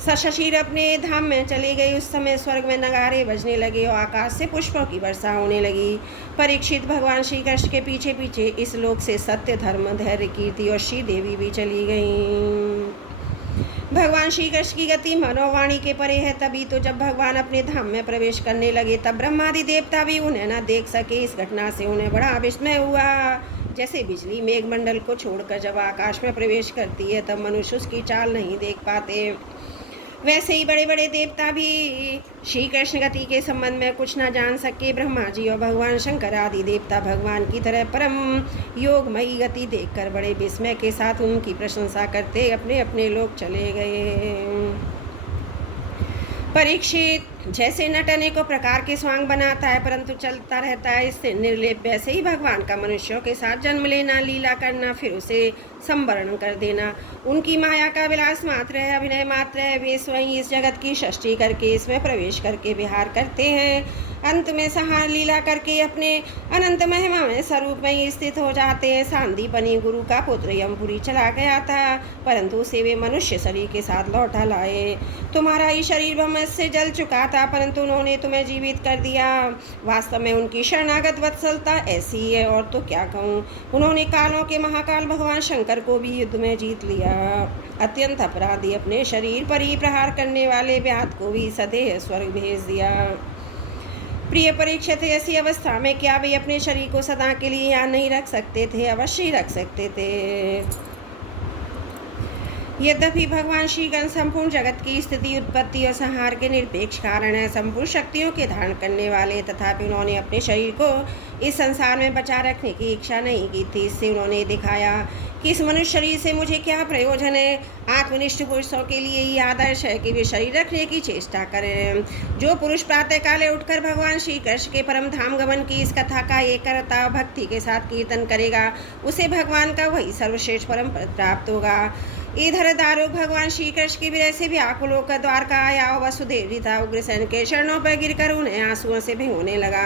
सशशीर अपने धाम में चले गए। उस समय स्वर्ग में नगारे बजने लगे और आकाश से पुष्पों की वर्षा होने लगी। परीक्षित, भगवान श्री कृष्ण के पीछे पीछे इस लोक से सत्य, धर्म, धैर्य, कीर्ति और श्री देवी भी चली गईं। भगवान श्री कृष्ण की गति मनोवाणी के परे है। तभी तो जब भगवान अपने धाम में प्रवेश करने लगे तब ब्रह्मादि देवता भी उन्हें न देख सके। इस घटना से उन्हें बड़ा विस्मय हुआ। जैसे बिजली मेघमंडल को छोड़कर जब आकाश में प्रवेश करती है तब मनुष्य उसकी चाल नहीं देख पाते, वैसे ही बड़े बड़े देवता भी श्री कृष्ण गति के संबंध में कुछ न जान सके। ब्रह्मा जी और भगवान शंकर आदि देवता भगवान की तरह परम योगमयी गति देखकर बड़े विस्मय के साथ उनकी प्रशंसा करते अपने अपने लोग चले गए। परीक्षित, जैसे नट अनेकों प्रकार के स्वांग बनाता है परंतु चलता रहता है, इससे निर्लेप, वैसे ही भगवान का मनुष्यों के साथ जन्म लेना, लीला करना, फिर उसे संवरण कर देना उनकी माया का विलास मात्र है, अभिनय मात्र है। वे स्वयं इस जगत की सृष्टि करके इसमें प्रवेश करके विहार करते हैं, अंत में संहार लीला करके अपने अनंत महिमा में स्वरूप में ही स्थित हो जाते हैं। सांदीपनी गुरु का पुत्र यमपुरी चला गया था परंतु उसे वे मनुष्य शरीर के साथ लौटा लाए। तुम्हारा ही शरीर भस्म से जल चुका था परंतु उन्होंने तुम्हें जीवित कर दिया। वास्तव में उनकी शरणागत वत्सलता ऐसी ही है, और तो क्या कहूँ। उन्होंने कालों के महाकाल भगवान शंकर को भी युद्ध में जीत लिया। अत्यंत अपराधी, अपने शरीर पर ही प्रहार करने वाले व्याध को भी सदैव स्वर्ग भेज दिया। प्रिय परीक्षित, ऐसी अवस्था में क्या वे अपने शरीर को सदा के लिए यहाँ नहीं रख सकते थे? अवश्य रख सकते थे। यद्यपि भगवान श्री कृष्ण संपूर्ण जगत की स्थिति, उत्पत्ति और संहार के निरपेक्ष कारण है, संपूर्ण शक्तियों के धारण करने वाले, तथापि उन्होंने अपने शरीर को इस संसार में बचा रखने की इच्छा नहीं की थी। इससे उन्होंने दिखाया कि इस मनुष्य शरीर से मुझे क्या प्रयोजन है। आत्मनिष्ठ पुरुषों के लिए ये आदर्श है कि वे शरीर रखने की चेष्टा करें। जो पुरुष प्रातःकाले उठकर भगवान श्री कृष्ण के परम धाम गमन की इस कथा का एकरता भक्ति के साथ कीर्तन करेगा, उसे भगवान का वही सर्वश्रेष्ठ परम पद प्राप्त होगा। इधर दारुक भगवान श्री कृष्ण की विरह से व्याकुल होकर द्वारका आया और वसुदेव जी था उग्रसेन के चरणों पर गिरकर उन्हें आंसुओं से भिगोने लगा।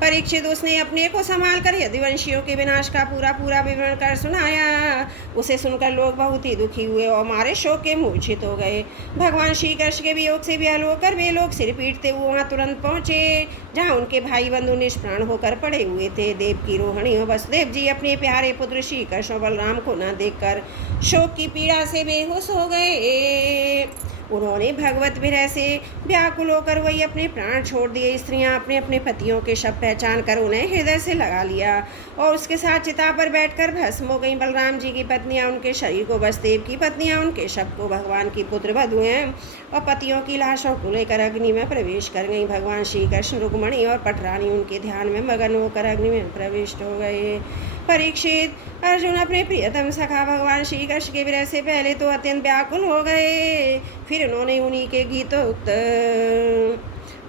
परीक्षित, उसने अपने को संभाल कर यदुवंशियों के विनाश का पूरा विवरण कर सुनाया। उसे सुनकर लोग बहुत ही दुखी हुए और मारे शोक के मूर्छित हो गए। भगवान श्री कृष्ण के वियोग से व्याकुल होकर वे लोग सिर पीटते हुए वहाँ तुरंत पहुँचे जहाँ उनके भाई बंधु निष्प्राण होकर पड़े हुए थे। देवकी रोहिणी और वसुदेव जी अपने प्यारे पुत्र श्री कृष्ण और बलराम को न देखकर शोक की पीड़ा से बेहोश हो गए। उन्होंने भगवत विरह से व्याकुल होकर वही अपने प्राण छोड़ दिए। स्त्रियां अपने अपने पतियों के शव पहचान कर उन्हें हृदय से लगा लिया और उसके साथ चिता पर बैठकर भस्म हो गई। बलराम जी की पत्नियां उनके शरीर को, वसुदेव की पत्नियां उनके शव को, भगवान की पुत्र वधुएं और पतियों की लाशों को लेकर अग्नि में प्रवेश कर गई। भगवान श्री कृष्ण, रुक्मणी और पटरानी उनके ध्यान में मगन होकर अग्नि में प्रविष्ट हो गए। परीक्षित, अर्जुन अपने प्रियतम सखा भगवान श्री कृष्ण के विरह से पहले तो अत्यंत व्याकुल हो गए, फिर उन्होंने उन्हीं के गीतोक्त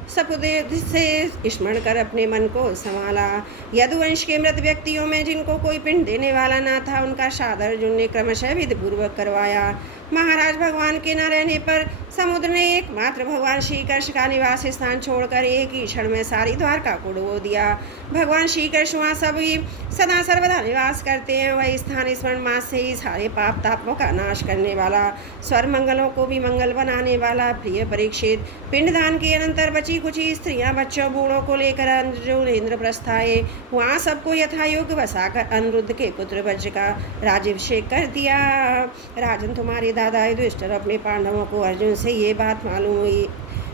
सपुदेव से स्मरण कर अपने मन को संभाला। यदुवंश के मृत व्यक्तियों में जिनको कोई पिंड देने वाला न था उनका श्राद्ध अर्जुन ने क्रमशः विधिपूर्वक करवाया। महाराज, भगवान के न रहने पर समुद्र ने एकमात्र भगवान श्री कृष्ण का निवास स्थान छोड़कर एक ही क्षण में सारी द्वारका को डुबो दिया। भगवान श्री कृष्ण वहाँ सभी सदा सर्वदा निवास करते हैं। वह स्थान स्मरण मास से ही सारे पाप तापों का नाश करने वाला, स्वर मंगलों को भी मंगल बनाने वाला। प्रिय परीक्षित, पिंडदान के अनंतर बची कुची स्त्रियां, बच्चों, बूढ़ों को लेकर अर्जुन इंद्रप्रस्थ आए। वहाँ सबको यथायोग्य बसाकर अनिरुद्ध के पुत्र वज्र का राज्याभिषेक कर दिया। राजन, तुम्हारे दादा युधिष्ठिर अपने पांडवों को अर्जुन से ये बात मालूम हुई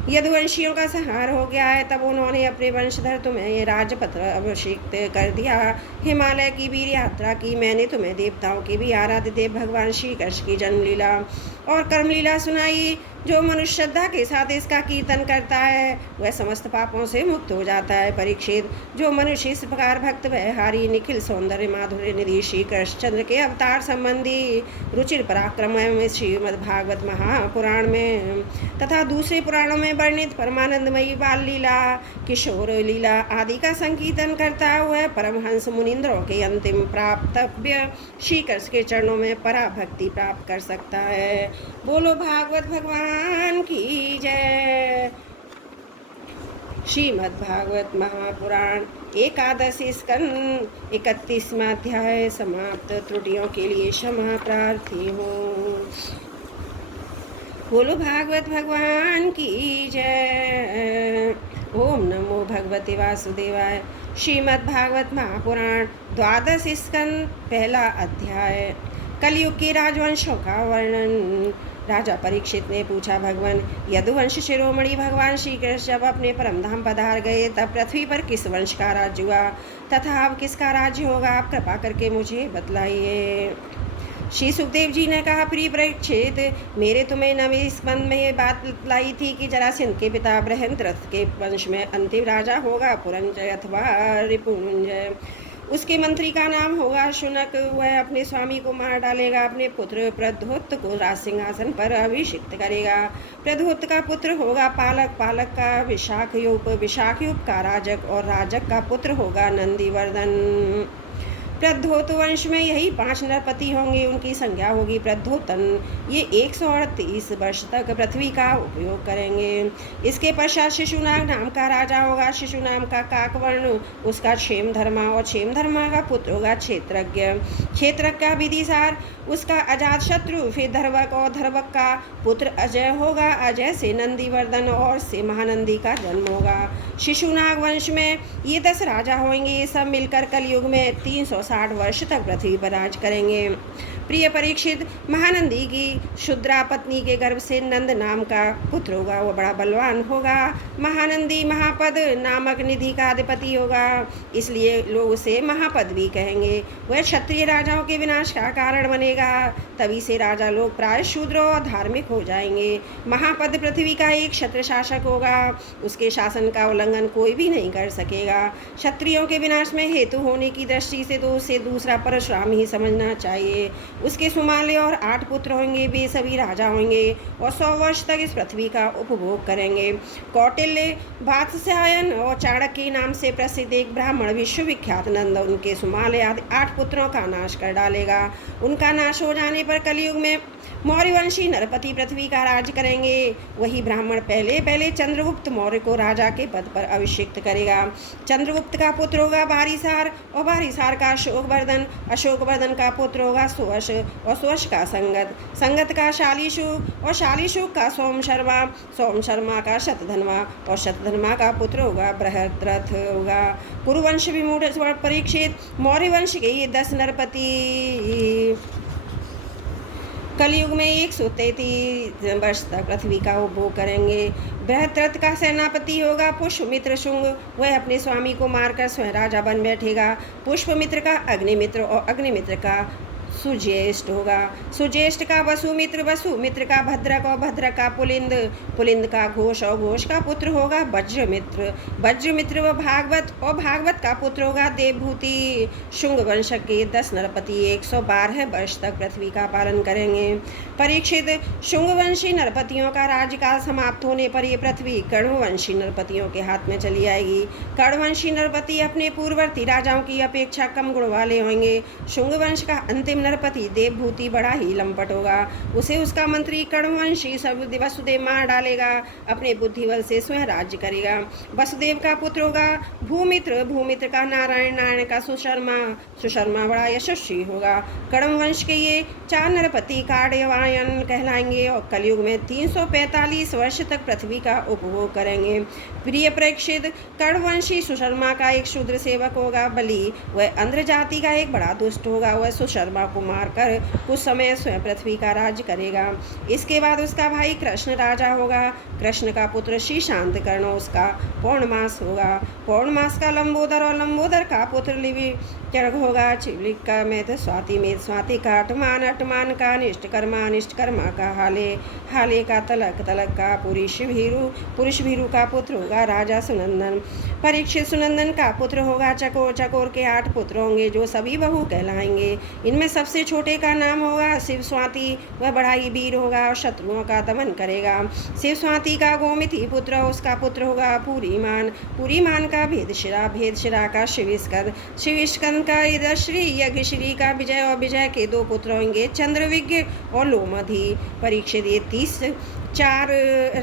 यदुवंशियों का संहार हो गया है, तब उन्होंने अपने वंशधर तुम्हें ये राजपत्र अभिषिक्त कर दिया। हिमालय की वीर यात्रा की मैंने तुम्हें देवताओं के भी आराध्य देव भगवान श्री कृष्ण की जन्मलीला और कर्मलीला सुनाई। जो मनुष्य श्रद्धा के साथ इसका कीर्तन करता है वह समस्त पापों से मुक्त हो जाता है। परीक्षित, जो मनुष्य इस प्रकार भक्त व्यवहारी निखिल सौंदर्य माधुर्य निधि श्री कृष्णचंद्र के अवतार संबंधी रुचिर पराक्रम में श्रीमद् भागवत महापुराण में तथा दूसरे पुराणों में वर्णित परमानंदमयी बाल लीला, किशोर लीला आदि का संकीर्तन करता हुआ परमहंस मुनिंद्रों के अंतिम प्राप्तव्य श्री कृष्ण के चरणों में पराभक्ति प्राप्त कर सकता है। बोलो भागवत भगवान की जय। श्रीमद्भागवत महापुराण एकादशी स्कंद 31वां अध्याय समाप्त। त्रुटियों के लिए क्षमा प्रार्थी हूँ। बोलो भागवत भगवान की जय। ओम नमो भगवते वासुदेवाय। श्रीमद्भागवत महापुराण द्वादश स्कंद पहला अध्याय। कलयुग के राजवंशों का वर्णन। राजा परीक्षित ने पूछा, भगवान यदुवंश शिरोमणि भगवान श्री कृष्ण जब अपने परमधाम पधार गए तब पृथ्वी पर किस वंश का राज्य हुआ तथा अब किसका राज्य होगा, आप कृपा करके मुझे बतलाइए। श्री सुखदेव जी ने कहा, प्रिय परीक्षित, मेरे तुम्हें नवे स्कंद में ये बात बतलाई थी कि जरासंध के पिता बृहद्रथ के वंश में अंतिम राजा होगा पुरंजय अथवा रिपुंजय। उसके मंत्री का नाम होगा शुनक। वह अपने स्वामी को मार डालेगा, अपने पुत्र प्रद्योत को राज सिंहासन पर अभिषिक्त करेगा। प्रद्योत का पुत्र होगा पालक, पालक का विशाखयूप, विशाखयूप का राजक और राजक का पुत्र होगा नंदीवर्धन। प्रद्योत वंश में यही 5 नरपति होंगे, उनकी संज्ञा होगी प्रद्योतन। ये 138 वर्ष तक पृथ्वी का उपयोग करेंगे। इसके पश्चात शिशुनाग नाम का राजा होगा। शिशु नाम का काकवर्ण, उसका क्षेमधर्मा और क्षेमधर्मा का पुत्र होगा क्षेत्रज्ञ। क्षेत्रज्ञ का विदिशार, उसका अजात शत्रु। फिर धर्वक और धर्वक का पुत्र अजय होगा। अजय से नंदीवर्धन और से महानंदी का जन्म होगा। शिशुनाग वंश में ये 10 राजा होंगे। ये सब मिलकर कलयुग में 360 वर्ष तक पृथ्वी पर राज करेंगे। प्रिय परीक्षित, महानंदी की शुद्रा पत्नी के गर्भ से नंद नाम का पुत्र होगा। वह बड़ा बलवान होगा। महानंदी महापद नामक निधि का अधिपति होगा, इसलिए लोग उसे महापद भी कहेंगे। वह क्षत्रिय राजाओं के विनाश का कारण बनेगा, तभी से राजा लोग प्राय शूद्र और धार्मिक हो जाएंगे। महापद पृथ्वी का एक क्षत्र शासक होगा, उसके शासन का उल्लंघन कोई भी नहीं कर सकेगा। क्षत्रियों के विनाश में हेतु होने की दृष्टि से तो उसे दूसरा परशुराम ही समझना चाहिए। उसके सुमाले और 8 पुत्र होंगे, वे सभी राजा होंगे और 100 वर्ष तक इस पृथ्वी का उपभोग करेंगे। कौटिल्य, वात्स्यायन और चाणक्य नाम से प्रसिद्ध एक ब्राह्मण विश्वविख्यात नंद उनके सुमाले आदि 8 पुत्रों का नाश कर डालेगा। उनका नाश हो जाने पर कलयुग में मौर्यवंशी नरपति पृथ्वी का राज करेंगे। वही ब्राह्मण पहले चंद्रगुप्त मौर्य को राजा के पद पर अभिषिक्त करेगा। चंद्रगुप्त का पुत्र होगा बारिसार और बारिसार का अशोकवर्धन। अशोकवर्धन का पुत्र होगा सुवश और सुवश का संगत, संगत का शालीशुक और शालीशुक का सोम शर्मा, सोम शर्मा का शतधन्वा और शतधन्वा का पुत्र होगा बृहद्रथ होगा। कुरुवंश विमूढ़ परीक्षित, मौर्य वंश के ये 10 नरपति कलयुग में 133 वर्ष तक पृथ्वी का उपभोग करेंगे। बृहद्रथ का सेनापति होगा पुष्पमित्र शुंग। वह अपने स्वामी को मारकर स्वयं राजा बन बैठेगा। पुष्पमित्र का अग्निमित्र और अग्निमित्र का सुज्येष्ठ होगा। सुज्येष्ठ का वसुमित्र, वसुमित्र का भद्रक और भद्रक का पुलिंद, पुलिंद का घोष और घोष का पुत्र होगा वज्रमित्र। वज्रमित्र व भागवत और भागवत का पुत्र होगा देवभूति। शुंग वंश के 10 नरपति 112 वर्ष तक पृथ्वी का पालन करेंगे। परीक्षित, शुंगवंशी नरपतियों का राज्यकाल समाप्त होने पर यह पृथ्वी कर्णवंशी नरपतियों के हाथ में चली आएगी। कर्णवंशी नरपति अपने पूर्ववर्ती राजाओं की अपेक्षा कम गुण वाले होंगे। शुंगवंश का अंतिम नरपति देवभूति बड़ा ही लंपट होगा। उसे उसका मंत्री कर्णवंशी वसुदेव मार डालेगा, अपने बुद्धिबल से स्वयं राज्य करेगा। वसुदेव का पुत्र होगा भूमित्र, भूमित्र का नारायण, नारायण का सुशर्मा, सुशर्मा बड़ा यशस्वी होगा। कर्णवंश के ये 4 नरपति काड्यवायन कहलाएंगे और कलयुग में 345 वर्ष तक पृथ्वी का उपभोग करेंगे। प्रिय परीक्षित, कर्णवंशी सुशर्मा का एक शूद्र सेवक होगा बलि। वह अंध्र जाति का एक बड़ा दुष्ट होगा। वह सुशर्मा को मारकर कुछ समय स्वयं पृथ्वी का राज्य करेगा। इसके बाद उसका भाई कृष्ण राजा होगा। कृष्ण का पुत्र श्री शांत कर्ण, उसका पौर्णमास होगा। पौर्णमास का लंबोदर और लंबोदर का पुत्र लिविचर्ग होगा। चिवलिक का मेध स्वाति, मेध स्वाति का अटमान, अटमान का निष्ठकर्मा, निष्ठकर्मा का हाले, हाले का तलक, तलक का पुरुष भीरु, पुरुष भीरु का पुत्र होगा राजा सुनंदन। परीक्षित, सुनंदन का पुत्र होगा चकोर। चकोर के 8 पुत्र होंगे जो सभी बहु कहलाएंगे। इनमें सबसे छोटे का नाम होगा शिव स्वाति। वह बड़ा ही वीर होगा और शत्रुओं का दमन करेगा। शिव स्वाति का गोमिति पुत्र, उसका पुत्र होगा पूरीमान। पूरीमान का भेदशिरा, भेदशिरा का शिविस्कंद, शिविस्कंद का यज्ञश्री, यज्ञश्री का विजय और विजय के 2 पुत्र होंगे चंद्रविज्ञ और लोमधि। परीक्षित, ये 30 चार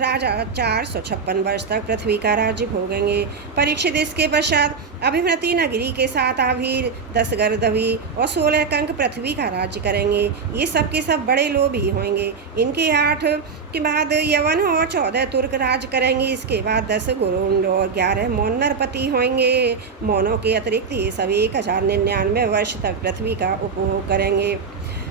राजा 456 वर्ष तक पृथ्वी का राज्य भोगेंगे। परीक्षित इसके पश्चात अभिमृति नगरी के 7 आभीर, 10 गर्दभी और 16 कंक पृथ्वी का राज्य करेंगे। ये सब के सब बड़े लोभी होंगे। इनके 8 के बाद यवन और 14 तुर्क राज करेंगे। इसके बाद 10 गुरुंड और 11 मौन नरपति होंगे। मौनों के अतिरिक्त ये सब 1099 वर्ष तक पृथ्वी का उपभोग करेंगे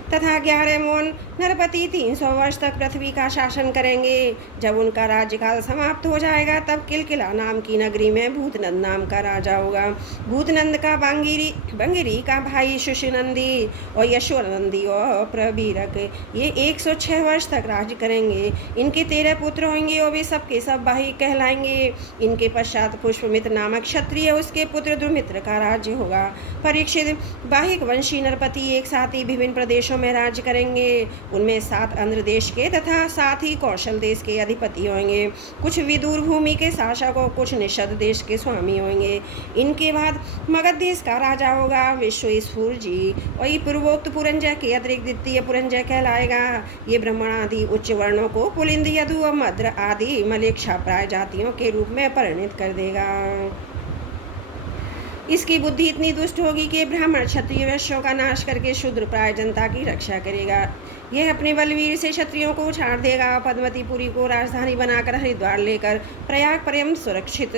तथा 11 मौन नरपति 300 वर्ष तक पृथ्वी का शासन करेंगे। जब उनका राज्यकाल समाप्त हो जाएगा तब किलकिला नाम की नगरी में भूतनंद नाम का राजा होगा। भूतनंद का बंगिरी का भाई सुषनंदी और यशोनंदी और प्रबीरक ये 106 वर्ष तक राज्य करेंगे। इनके 13 पुत्र होंगे और वे सबके सब बाहिक कहलाएंगे। इनके पश्चात पुष्पमित्र नामक क्षत्रिय उसके पुत्र द्रुमित्र का राज्य होगा। परीक्षित बाहिक वंशी नरपति एक साथ ही विभिन्न प्रदेशों में राज्य करेंगे। उनमें 7 आंध्र देश के तथा 7 ही कौशल देश के अधिपति होंगे। कुछ विदूर भूमि के शासक और कुछ निषद देश के स्वामी होंगे। इनके बाद मगध देश का राजा होगा विश्वेश्वर जी और ये पूर्वोक्त पुरंजय के अतिरिक्त द्वितीय पुरंजय कहलाएगा। ये ब्राह्मण आदि उच्च वर्णों को पुलिंद यदु और मद्र आदि मलेच्छा प्राय जातियों के रूप में परिणित कर देगा। इसकी बुद्धि इतनी दुष्ट होगी कि ब्राह्मण क्षत्रिय वैश्यों का नाश करके शूद्र प्राय जनता की रक्षा करेगा। यह अपने बलवीर से क्षत्रियों को उछाड़ देगा। पद्मतीपुरी को राजधानी बनाकर हरिद्वार लेकर प्रयाग पर्यंत सुरक्षित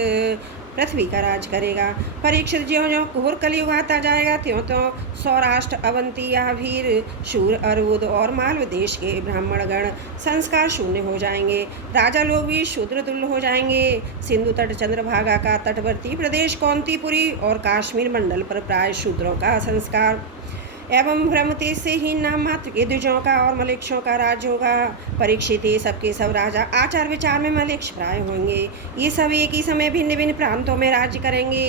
पृथ्वी का राज करेगा। परीक्षित ज्यों ज्यों घोर कलयुग आता जाएगा त्यों त्यों सौराष्ट्र अवंती आभीर शूर अरुद और मालव देश के ब्राह्मणगण संस्कार शून्य हो जाएंगे। राजा लोग भी शूद्र तुल्य हो जाएंगे। सिंधु तट चंद्रभागा का तटवर्ती प्रदेश कौंतीपुरी और काश्मीर मंडल पर प्राय शूद्रों का संस्कार एवं ब्रह्मतेज से ही नाम मात्र के द्विजों का और मलेच्छों का राज्य होगा। परीक्षित ये सबके सब राजा आचार विचार में मलेच्छ प्राय होंगे। ये सब एक ही समय भिन्न भिन्न प्रांतों में राज्य करेंगे।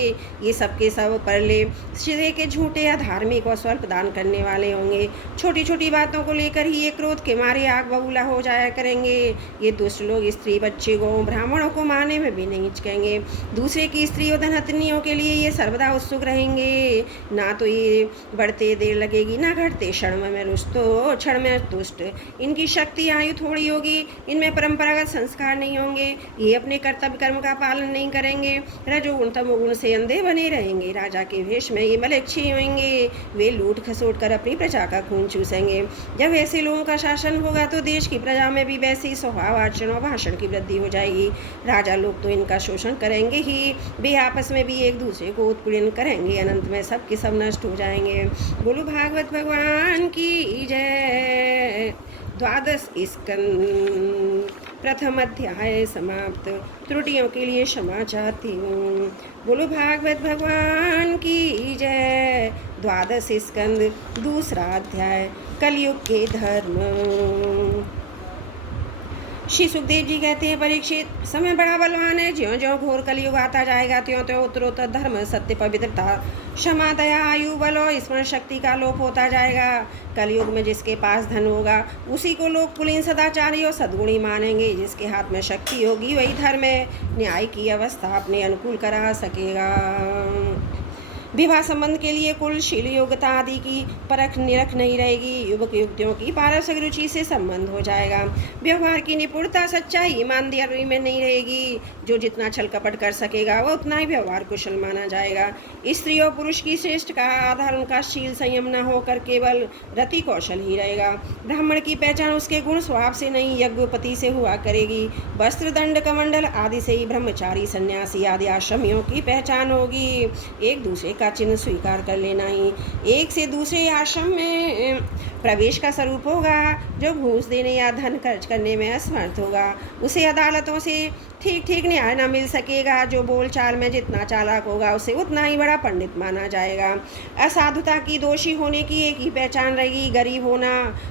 ये सबके सब परले सिरे के झूठे या धार्मिक और स्वल्प दान करने वाले होंगे। छोटी छोटी बातों को लेकर ही ये क्रोध के मारे आग बबूला हो जाया करेंगे। ये दुष्ट लोग स्त्री बच्चे को ब्राह्मणों को मारने में भी नहीं हिचकेंगे। दूसरे की स्त्री और धनहत्नियों के लिए ये सर्वदा उत्सुक रहेंगे। ना तो ये बढ़ते देर लगेगी ना घटते क्षण में रुष्टो क्षण में तुष्ट। इनकी शक्ति आयु थोड़ी होगी। इनमें परंपरागत संस्कार नहीं होंगे। ये अपने कर्तव्य कर्म का पालन नहीं करेंगे। रजोगुण तमोगुण से अंधे बने रहेंगे। राजा के वेश में ये मलेच्छी होंगे। वे लूट खसोट कर अपनी प्रजा का खून चूसेंगे। जब ऐसे लोगों का शासन होगा तो देश की प्रजा में भी वैसी स्वभाव आचरण और भाषण की वृद्धि हो जाएगी। राजा लोग तो इनका शोषण करेंगे ही, वे आपस में भी एक दूसरे को उत्पीड़न करेंगे। अनंत में सब के सब नष्ट हो जाएंगे। बोलो भागवत भगवान की जय। 12 स्कंद प्रथम अध्याय समाप्त। त्रुटियों के लिए क्षमा चाहती हूँ। बोलो भागवत भगवान की जय। 12 स्कंद दूसरा अध्याय कलयुग के धर्म। श्री सुखदेव जी कहते हैं, परीक्षित समय बड़ा बलवान है। ज्यों ज्यों घोर कलयुग आता जाएगा त्यों त्यों उत्तरोत्तर धर्म सत्य पवित्रता क्षमा दया आयु बल और स्मरण शक्ति का लोप होता जाएगा। कलयुग में जिसके पास धन होगा उसी को लोग कुलीन सदाचारी और सद्गुणी मानेंगे। जिसके हाथ में शक्ति होगी वही धर्म न्याय की अवस्था अपने अनुकूल करा सकेगा। विवाह संबंध के लिए कुल शील योग्यता आदि की परख निरख नहीं रहेगी। युवक युवतियों की पारसिक रुचि से संबंध हो जाएगा। व्यवहार की निपुणता सच्चाई ईमानदारी में नहीं रहेगी। जो जितना छल कपट कर सकेगा वह उतना ही व्यवहार कुशल माना जाएगा। स्त्री और पुरुष की श्रेष्ठ का आधार उनका शील संयम न होकर केवल रति कौशल ही रहेगा। ब्राह्मण की पहचान उसके गुण स्वभाव से नहीं यज्ञोपति से हुआ करेगी। वस्त्र दंड कमंडल आदि से ही ब्रह्मचारी सन्यासी आदि आश्रमियों की पहचान होगी। एक दूसरे का चिन्ह स्वीकार कर लेना ही एक से दूसरे आश्रम में प्रवेश का स्वरूप होगा। जो घूस देने या धन खर्च करने में असमर्थ होगा उसे अदालतों से ठीक ठीक न्याय न मिल सकेगा। जो बोलचाल में जितना चालाक होगा उसे उतना ही बड़ा पंडित माना जाएगा। असाधुता की दोषी होने की एक ही पहचान रहेगी, गरीब होना।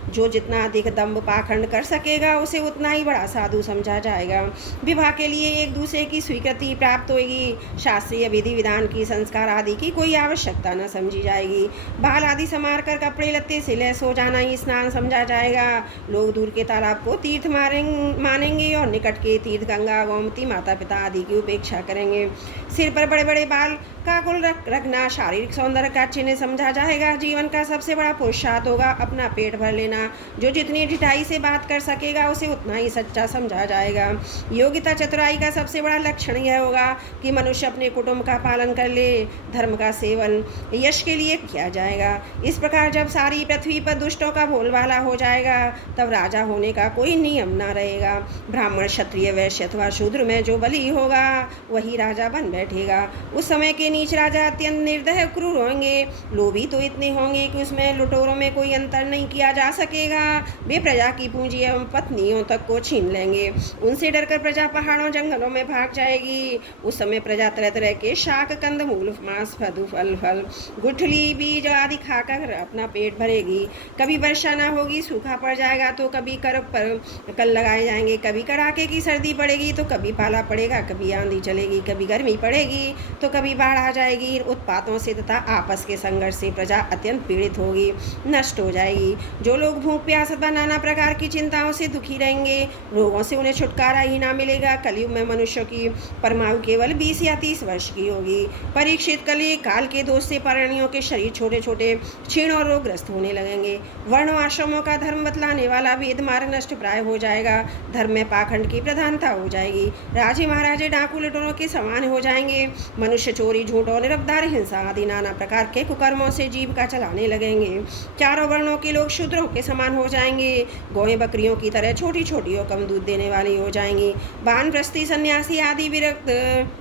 जो जितना अधिक दंभ पाखंड कर सकेगा उसे उतना ही बड़ा साधु समझा जाएगा। विवाह के लिए एक दूसरे की स्वीकृति प्राप्त होगी। शास्त्रीय विधि विधान की संस्कार आदि की कोई आवश्यकता न समझी जाएगी। बाल आदि संवार कर कपड़े लत्ते से लैस हो जाना ही स्नान समझा जाएगा। लोग दूर के तालाब को तीर्थ मानेंगे और निकट के तीर्थ गंगा गोमती माता पिता आदि की उपेक्षा करेंगे। सिर पर बड़े बड़े बाल काकुल रखना शारीरिक सौंदर्य का चिन्ह समझा जाएगा। जीवन का सबसे बड़ा पुरुषार्थ होगा अपना पेट भर लेना। जो जितनी ढिठाई से बात कर सकेगा उसे उतना ही सच्चा समझा जाएगा। योग्यता चतुराई का सबसे बड़ा लक्षण यह होगा कि मनुष्य अपने कुटुंब का पालन कर ले। धर्म का सेवन यश के लिए किया जाएगा। इस प्रकार जब सारी पृथ्वी पर दुष्टों का बोलबाला हो जाएगा तब राजा होने का कोई नियम न रहेगा। ब्राह्मण क्षत्रिय वैश्य अथवा शूद्र में जो बली होगा वही राजा बन बैठेगा। उस समय के नीच राजा अत्यंत निर्दय क्रूर होंगे। लोभी तो इतने होंगे कि उसमें लुटेरों में कोई अंतर नहीं किया जा सकेगा। वे प्रजा की पूंजी एवं पत्नियों तक को छीन लेंगे। उनसे डरकर प्रजा पहाड़ों जंगलों में भाग जाएगी। उस समय प्रजा तरह तरह के शाक कंद मूल मांस फल गुठली बीज आदि खाकर अपना पेट भरेगी। कभी वर्षा ना होगी, सूखा पड़ जाएगा, तो कभी कल लगाए जाएंगे, कभी कड़ाके की सर्दी पड़ेगी तो कभी पाला पड़ेगा, कभी आंधी चलेगी, कभी गर्मी पड़ेगी तो कभी बाढ़ आ जाएगी। उत्पातों से तथा आपस के संघर्ष से प्रजा अत्यंत पीड़ित होगी, नष्ट हो जाएगी। जो लोग भूख प्यास व नाना प्रकार की चिंताओं से दुखी रहेंगे, रोगों से उन्हें छुटकारा ही ना मिलेगा। कलयुग में मनुष्य की परमायु केवल 20 या 30 वर्ष की होगी। परीक्षित कलयुग काल के दोष से प्राणियों के शरीर छोटे छोटे क्षीण और रोगग्रस्त होने लगेंगे। वर्णों आश्रमों का धर्म बतलाने वाला वेद मार्ग नष्ट प्राय हो जाएगा। धर्म में पाखंड की प्रधानता हो जाएगी। राजे महाराजे डाकू लुटेरों के समान हो जाएंगे। मनुष्य चोरी झूठ और निरवधार हिंसा आदि नाना प्रकार के कुकर्मों से जीविका चलाने लगेंगे। चारों वर्णों के लोग शूद्रों के समान हो जाएंगे। गौएं बकरियों की तरह छोटी छोटी और कम दूध देने वाली हो जाएंगी। वानप्रस्थी सन्यासी आदि विरक्त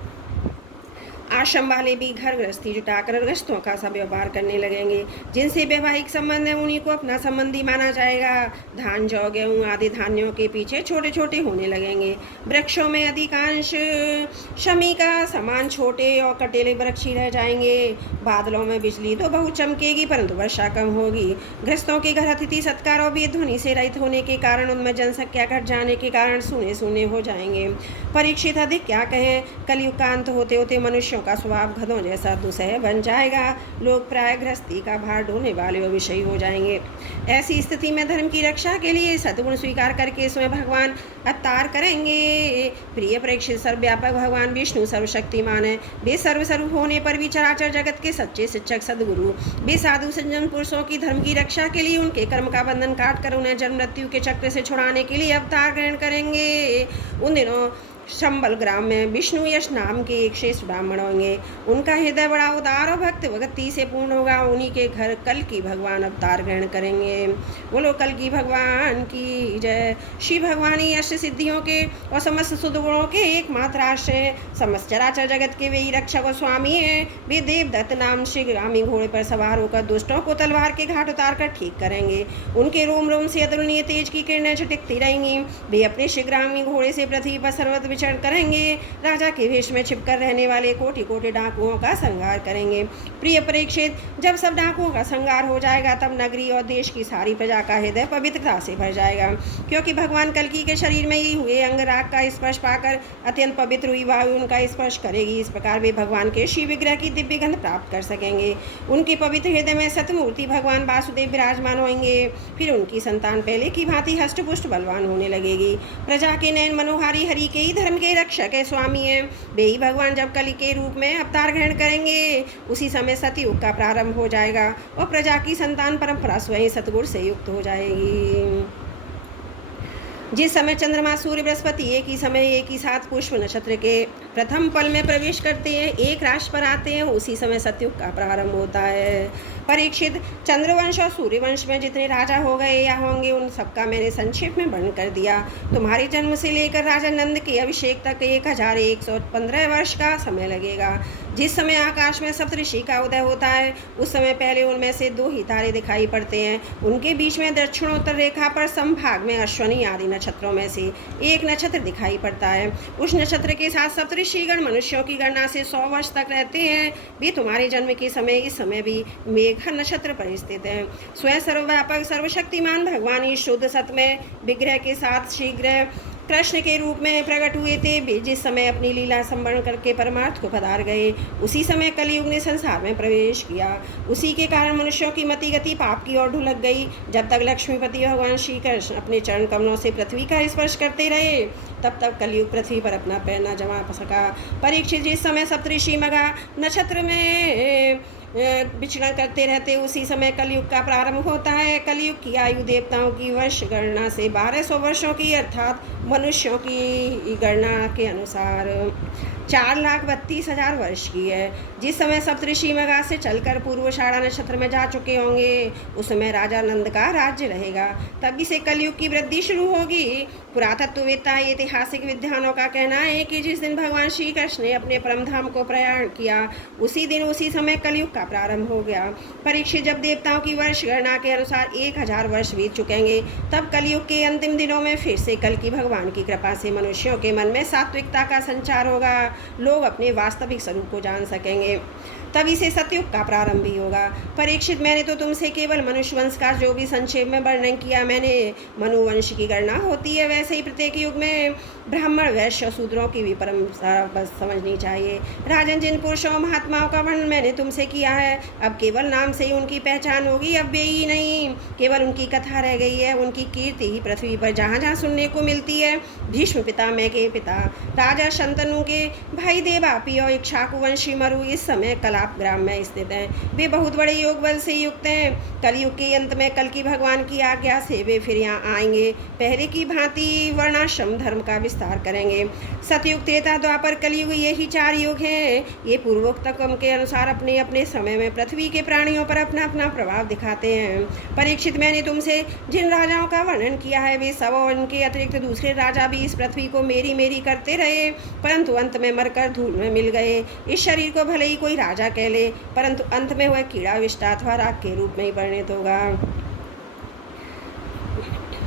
आश्रम वाले भी घर गृहस्थी जुटाकर गृहस्थों का सब व्यवहार करने लगेंगे। जिनसे वैवाहिक संबंध है उन्हीं को अपना संबंधी माना जाएगा। धान जौ गेहूँ आदि धान्यों के पीछे छोटे छोटे होने लगेंगे। वृक्षों में अधिकांश शमी का समान छोटे और कटेले वृक्ष ही रह जाएंगे। बादलों में बिजली तो बहुत चमकेगी परंतु वर्षा कम होगी। गृहस्थों के घर अतिथि सत्कार और वेद ध्वनि से रहित होने के कारण उनमें जनसंख्या घट जाने के कारण सूने सूने हो जाएंगे। परीक्षित अधिक क्या कहें, कलयुग का अंत होते होते मनुष्यों का स्वभाव गधों जैसा दुसह बन जाएगा। लोग प्राय गृहस्थी का भार ढोने वाले और विषयी हो जाएंगे। ऐसी स्थिति में धर्म की रक्षा के लिए सद्गुण स्वीकार करके स्वयं भगवान अवतार करेंगे। प्रिय परीक्षित, सर्वव्यापक भगवान विष्णु सर्वशक्तिमान है। वे सर्वस्वरूप होने पर भी चराचर जगत के सच्चे शिक्षक सद्गुरु। वे साधु सज्जन पुरुषों की धर्म की रक्षा के लिए उनके कर्म का बंधन काट कर उन्हें जन्म मृत्यु के चक्र से छुड़ाने के लिए अवतार ग्रहण करेंगे। उन दिनों शंबल ग्राम में विष्णु यश नाम के एक श्रेष्ठ ब्राह्मण होंगे। उनका हृदय बड़ा उदार और भक्त भक्ति से पूर्ण होगा। उन्हीं के घर कल की भगवान अवतार ग्रहण करेंगे। बोलो कल की भगवान की जय। श्री भगवानी अष्ट सिद्धियों के और समस्त सुदगुणों के एकमात्र आश्रय, समस्त चराचर जगत के वे ही रक्षक और स्वामी हैं। वे देवदत्त नाम शीघ्रगामी घोड़े पर सवार होकर दुष्टों को तलवार के घाट उतार कर ठीक करेंगे। उनके रोम रोम से अतुलनीय तेज की किरणें छिटकती रहेंगी। वे अपने शीघ्रगामी घोड़े से पृथ्वी पर सर्वत्र विचरण करेंगे। राजा के वेश में छिपकर रहने वाले कोटि कोटि डाकुओं का संहार करेंगे। प्रिय परीक्षित, जब सब डाकुओं का संहार हो जाएगा तब नगरी और देश की सारी प्रजा का हृदय पवित्रता से भर जाएगा, क्योंकि भगवान कल्कि के शरीर में ही हुए अंगराग का स्पर्श पाकर अत्यंत पवित्र हुई वायु उनका स्पर्श करेगी। इस प्रकार वे भगवान के शिव विग्रह की दिव्य गंध प्राप्त कर सकेंगे। उनके पवित्र हृदय में सतमूर्ति भगवान वासुदेव विराजमान होंगे। फिर उनकी संतान पहले की भांति हष्टपुष्ट बलवान होने लगेगी। प्रजा के नयन मनोहारी हरि के ही धर्म के रक्षक है, स्वामी है। वे ही भगवान जब कलि के रूप में अवतार ग्रहण करेंगे उसी समय सतयुग का प्रारंभ हो जाएगा और प्रजा की संतान परंपरा स्वयं सतगुण से युक्त हो जाएगी। जिस समय चंद्रमा सूर्य बृहस्पति एक ही समय एक ही साथ पुष्प नक्षत्र के प्रथम पल में प्रवेश करते हैं, एक राशि पर आते हैं, उसी समय सतयुग का प्रारंभ होता है। परीक्षित, चंद्रवंश और सूर्यवंश में जितने राजा हो गए या होंगे उन सबका मैंने संक्षेप में वर्णन कर दिया। तुम्हारे जन्म से लेकर राजा नंद के अभिषेक तक 1115 वर्ष का समय लगेगा। जिस समय आकाश में सप्तऋषि का उदय होता है उस समय पहले उनमें से 2 ही तारे दिखाई पड़ते हैं। उनके बीच में दक्षिणोत्तर रेखा पर संभाग में अश्वनी आदि नक्षत्रों में से एक नक्षत्र दिखाई पड़ता है। उस नक्षत्र के साथ सप्तऋषिगण मनुष्यों की गणना से 100 वर्ष तक रहते हैं। वे तुम्हारे जन्म के समय इस समय भी मेघ नक्षत्र पर स्थित हैं। स्वयं सर्वव्यापक सर्वशक्तिमान भगवान ही शुद्ध सत्य में विग्रह के साथ शीघ्र कृष्ण के रूप में प्रकट हुए थे। वे जिस समय अपनी लीला संवरण करके परमार्थ को पधार गए, उसी समय कलयुग ने संसार में प्रवेश किया। उसी के कारण मनुष्यों की मति गति पाप की ओर ढुलक गई। जब तक लक्ष्मीपति भगवान श्री कृष्ण अपने चरण कमलों से पृथ्वी का स्पर्श करते रहे, तब तक कलयुग पृथ्वी पर अपना पैर न जमा सका। परीक्षित जिस समय सप्तऋषि मघा नक्षत्र में विचरण करते रहते, उसी समय कलयुग का प्रारंभ होता है। कलयुग की आयु देवताओं की वर्ष गणना से 1200 वर्षों की, अर्थात मनुष्यों की गणना के अनुसार 4,32,000 वर्ष की है। जिस समय सप्तऋषि मघा से चलकर पूर्वाषाढ़ा नक्षत्र में जा चुके होंगे, उस समय राजा नंद का राज्य रहेगा। तभी से कलयुग की वृद्धि शुरू होगी। पुरातत्ववेत्ता ऐतिहासिक विद्वानों का कहना है कि जिस दिन भगवान श्री कृष्ण ने अपने परम धाम को प्रयाण किया, उसी दिन उसी समय कलयुग का प्रारंभ हो गया। परीक्षित, जब देवताओं की वर्ष गणना के अनुसार 1000 वर्ष बीत चुकेंगे, तब कलयुग के अंतिम दिनों में फिर से कल की भगवान की कृपा से मनुष्यों के मन में सात्विकता का संचार होगा। लोग अपने वास्तविक स्वरूप को जान सकेंगे। तभी से सतयुग का प्रारंभ भी होगा। परीक्षित, मैंने तो तुमसे केवल मनुष्य वंश का जो भी संक्षेप में वर्णन किया, मैंने मनुवंश की गणना होती है, वैसे ही प्रत्येक युग में ब्राह्मण वैश्य शूद्रों की भी परंपरा बस समझनी चाहिए। राजन, जिन पुरुषों महात्माओं का वर्णन मैंने तुमसे किया है, अब केवल नाम से ही उनकी पहचान होगी। अब वे ही नहीं, केवल उनकी कथा रह गई है। उनकी कीर्ति ही पृथ्वी पर जहाँ जहाँ सुनने को मिलती है। भीष्म पितामह के पिता राजा शंतनु के भाई देवापी और इक्ष्वाकुवंशी मरु इस समय कलाप ग्राम में स्थित हैं। वे बहुत बड़े योग बल से युक्त हैं। कलयुग के अंत में कल की भगवान की आज्ञा से वे फिर यहाँ आएंगे। पहले की भांति वर्णाश्रम धर्म का विस्तार करेंगे। सतयुग, त्रेता, द्वापर, कलयुग, यही 4 युग हैं। ये पूर्वोक्त क्रम के अनुसार अपने अपने समय में पृथ्वी के प्राणियों पर अपना अपना प्रभाव दिखाते हैं। परीक्षित, मैंने तुमसे जिन राजाओं का वर्णन किया है, वे सब और उनके अतिरिक्त दूसरे राजा भी इस पृथ्वी को मेरी मेरी करते रहे, परंतु अंत में मरकर धूल में मिल गए। इस शरीर को भले ही कोई राजा कह ले, परंतु अंत में वह कीड़ा विष्टा अथवा राख के रूप में ही परिणत होगा,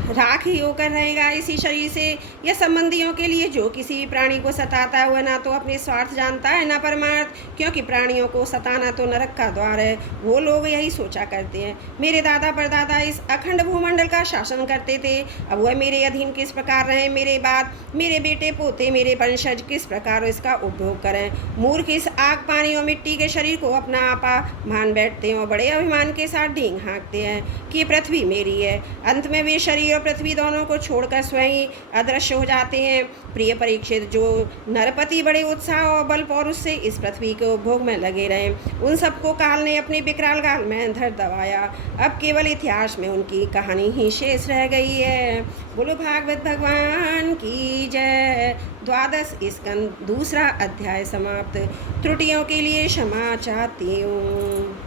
राख ही होकर रहेगा। इसी शरीर से या संबंधियों के लिए जो किसी भी प्राणी को सताता है, वह ना तो अपने स्वार्थ जानता है ना परमार्थ, क्योंकि प्राणियों को सताना तो नरक का द्वार है। वो लोग यही सोचा करते हैं, मेरे दादा परदादा इस अखंड भूमंडल का शासन करते थे, अब वह मेरे अधीन किस प्रकार रहें, मेरे बाद मेरे बेटे पोते मेरे वंशज किस प्रकार इसका उपभोग करें। मूर्ख इस आग, पानी और मिट्टी के शरीर को अपना आपा मान बैठते हैं और बड़े अभिमान के साथ डींग हाँकते हैं कि पृथ्वी मेरी है। अंत में वे शरीर और पृथ्वी दोनों को छोड़कर स्वयं ही अदृश्य हो जाते हैं। प्रिय परीक्षित, जो नरपति बड़े उत्साह और बल पौरुष से इस पृथ्वी के उपभोग में लगे रहे, उन सबको काल ने अपने विकराल गाल में धर दबाया। अब केवल इतिहास में उनकी कहानी ही शेष रह गई है। बोलो भागवत भगवान की जय। 12 स्कंद 2 अध्याय समाप्त। त्रुटियों के लिए क्षमा चाहती हूँ।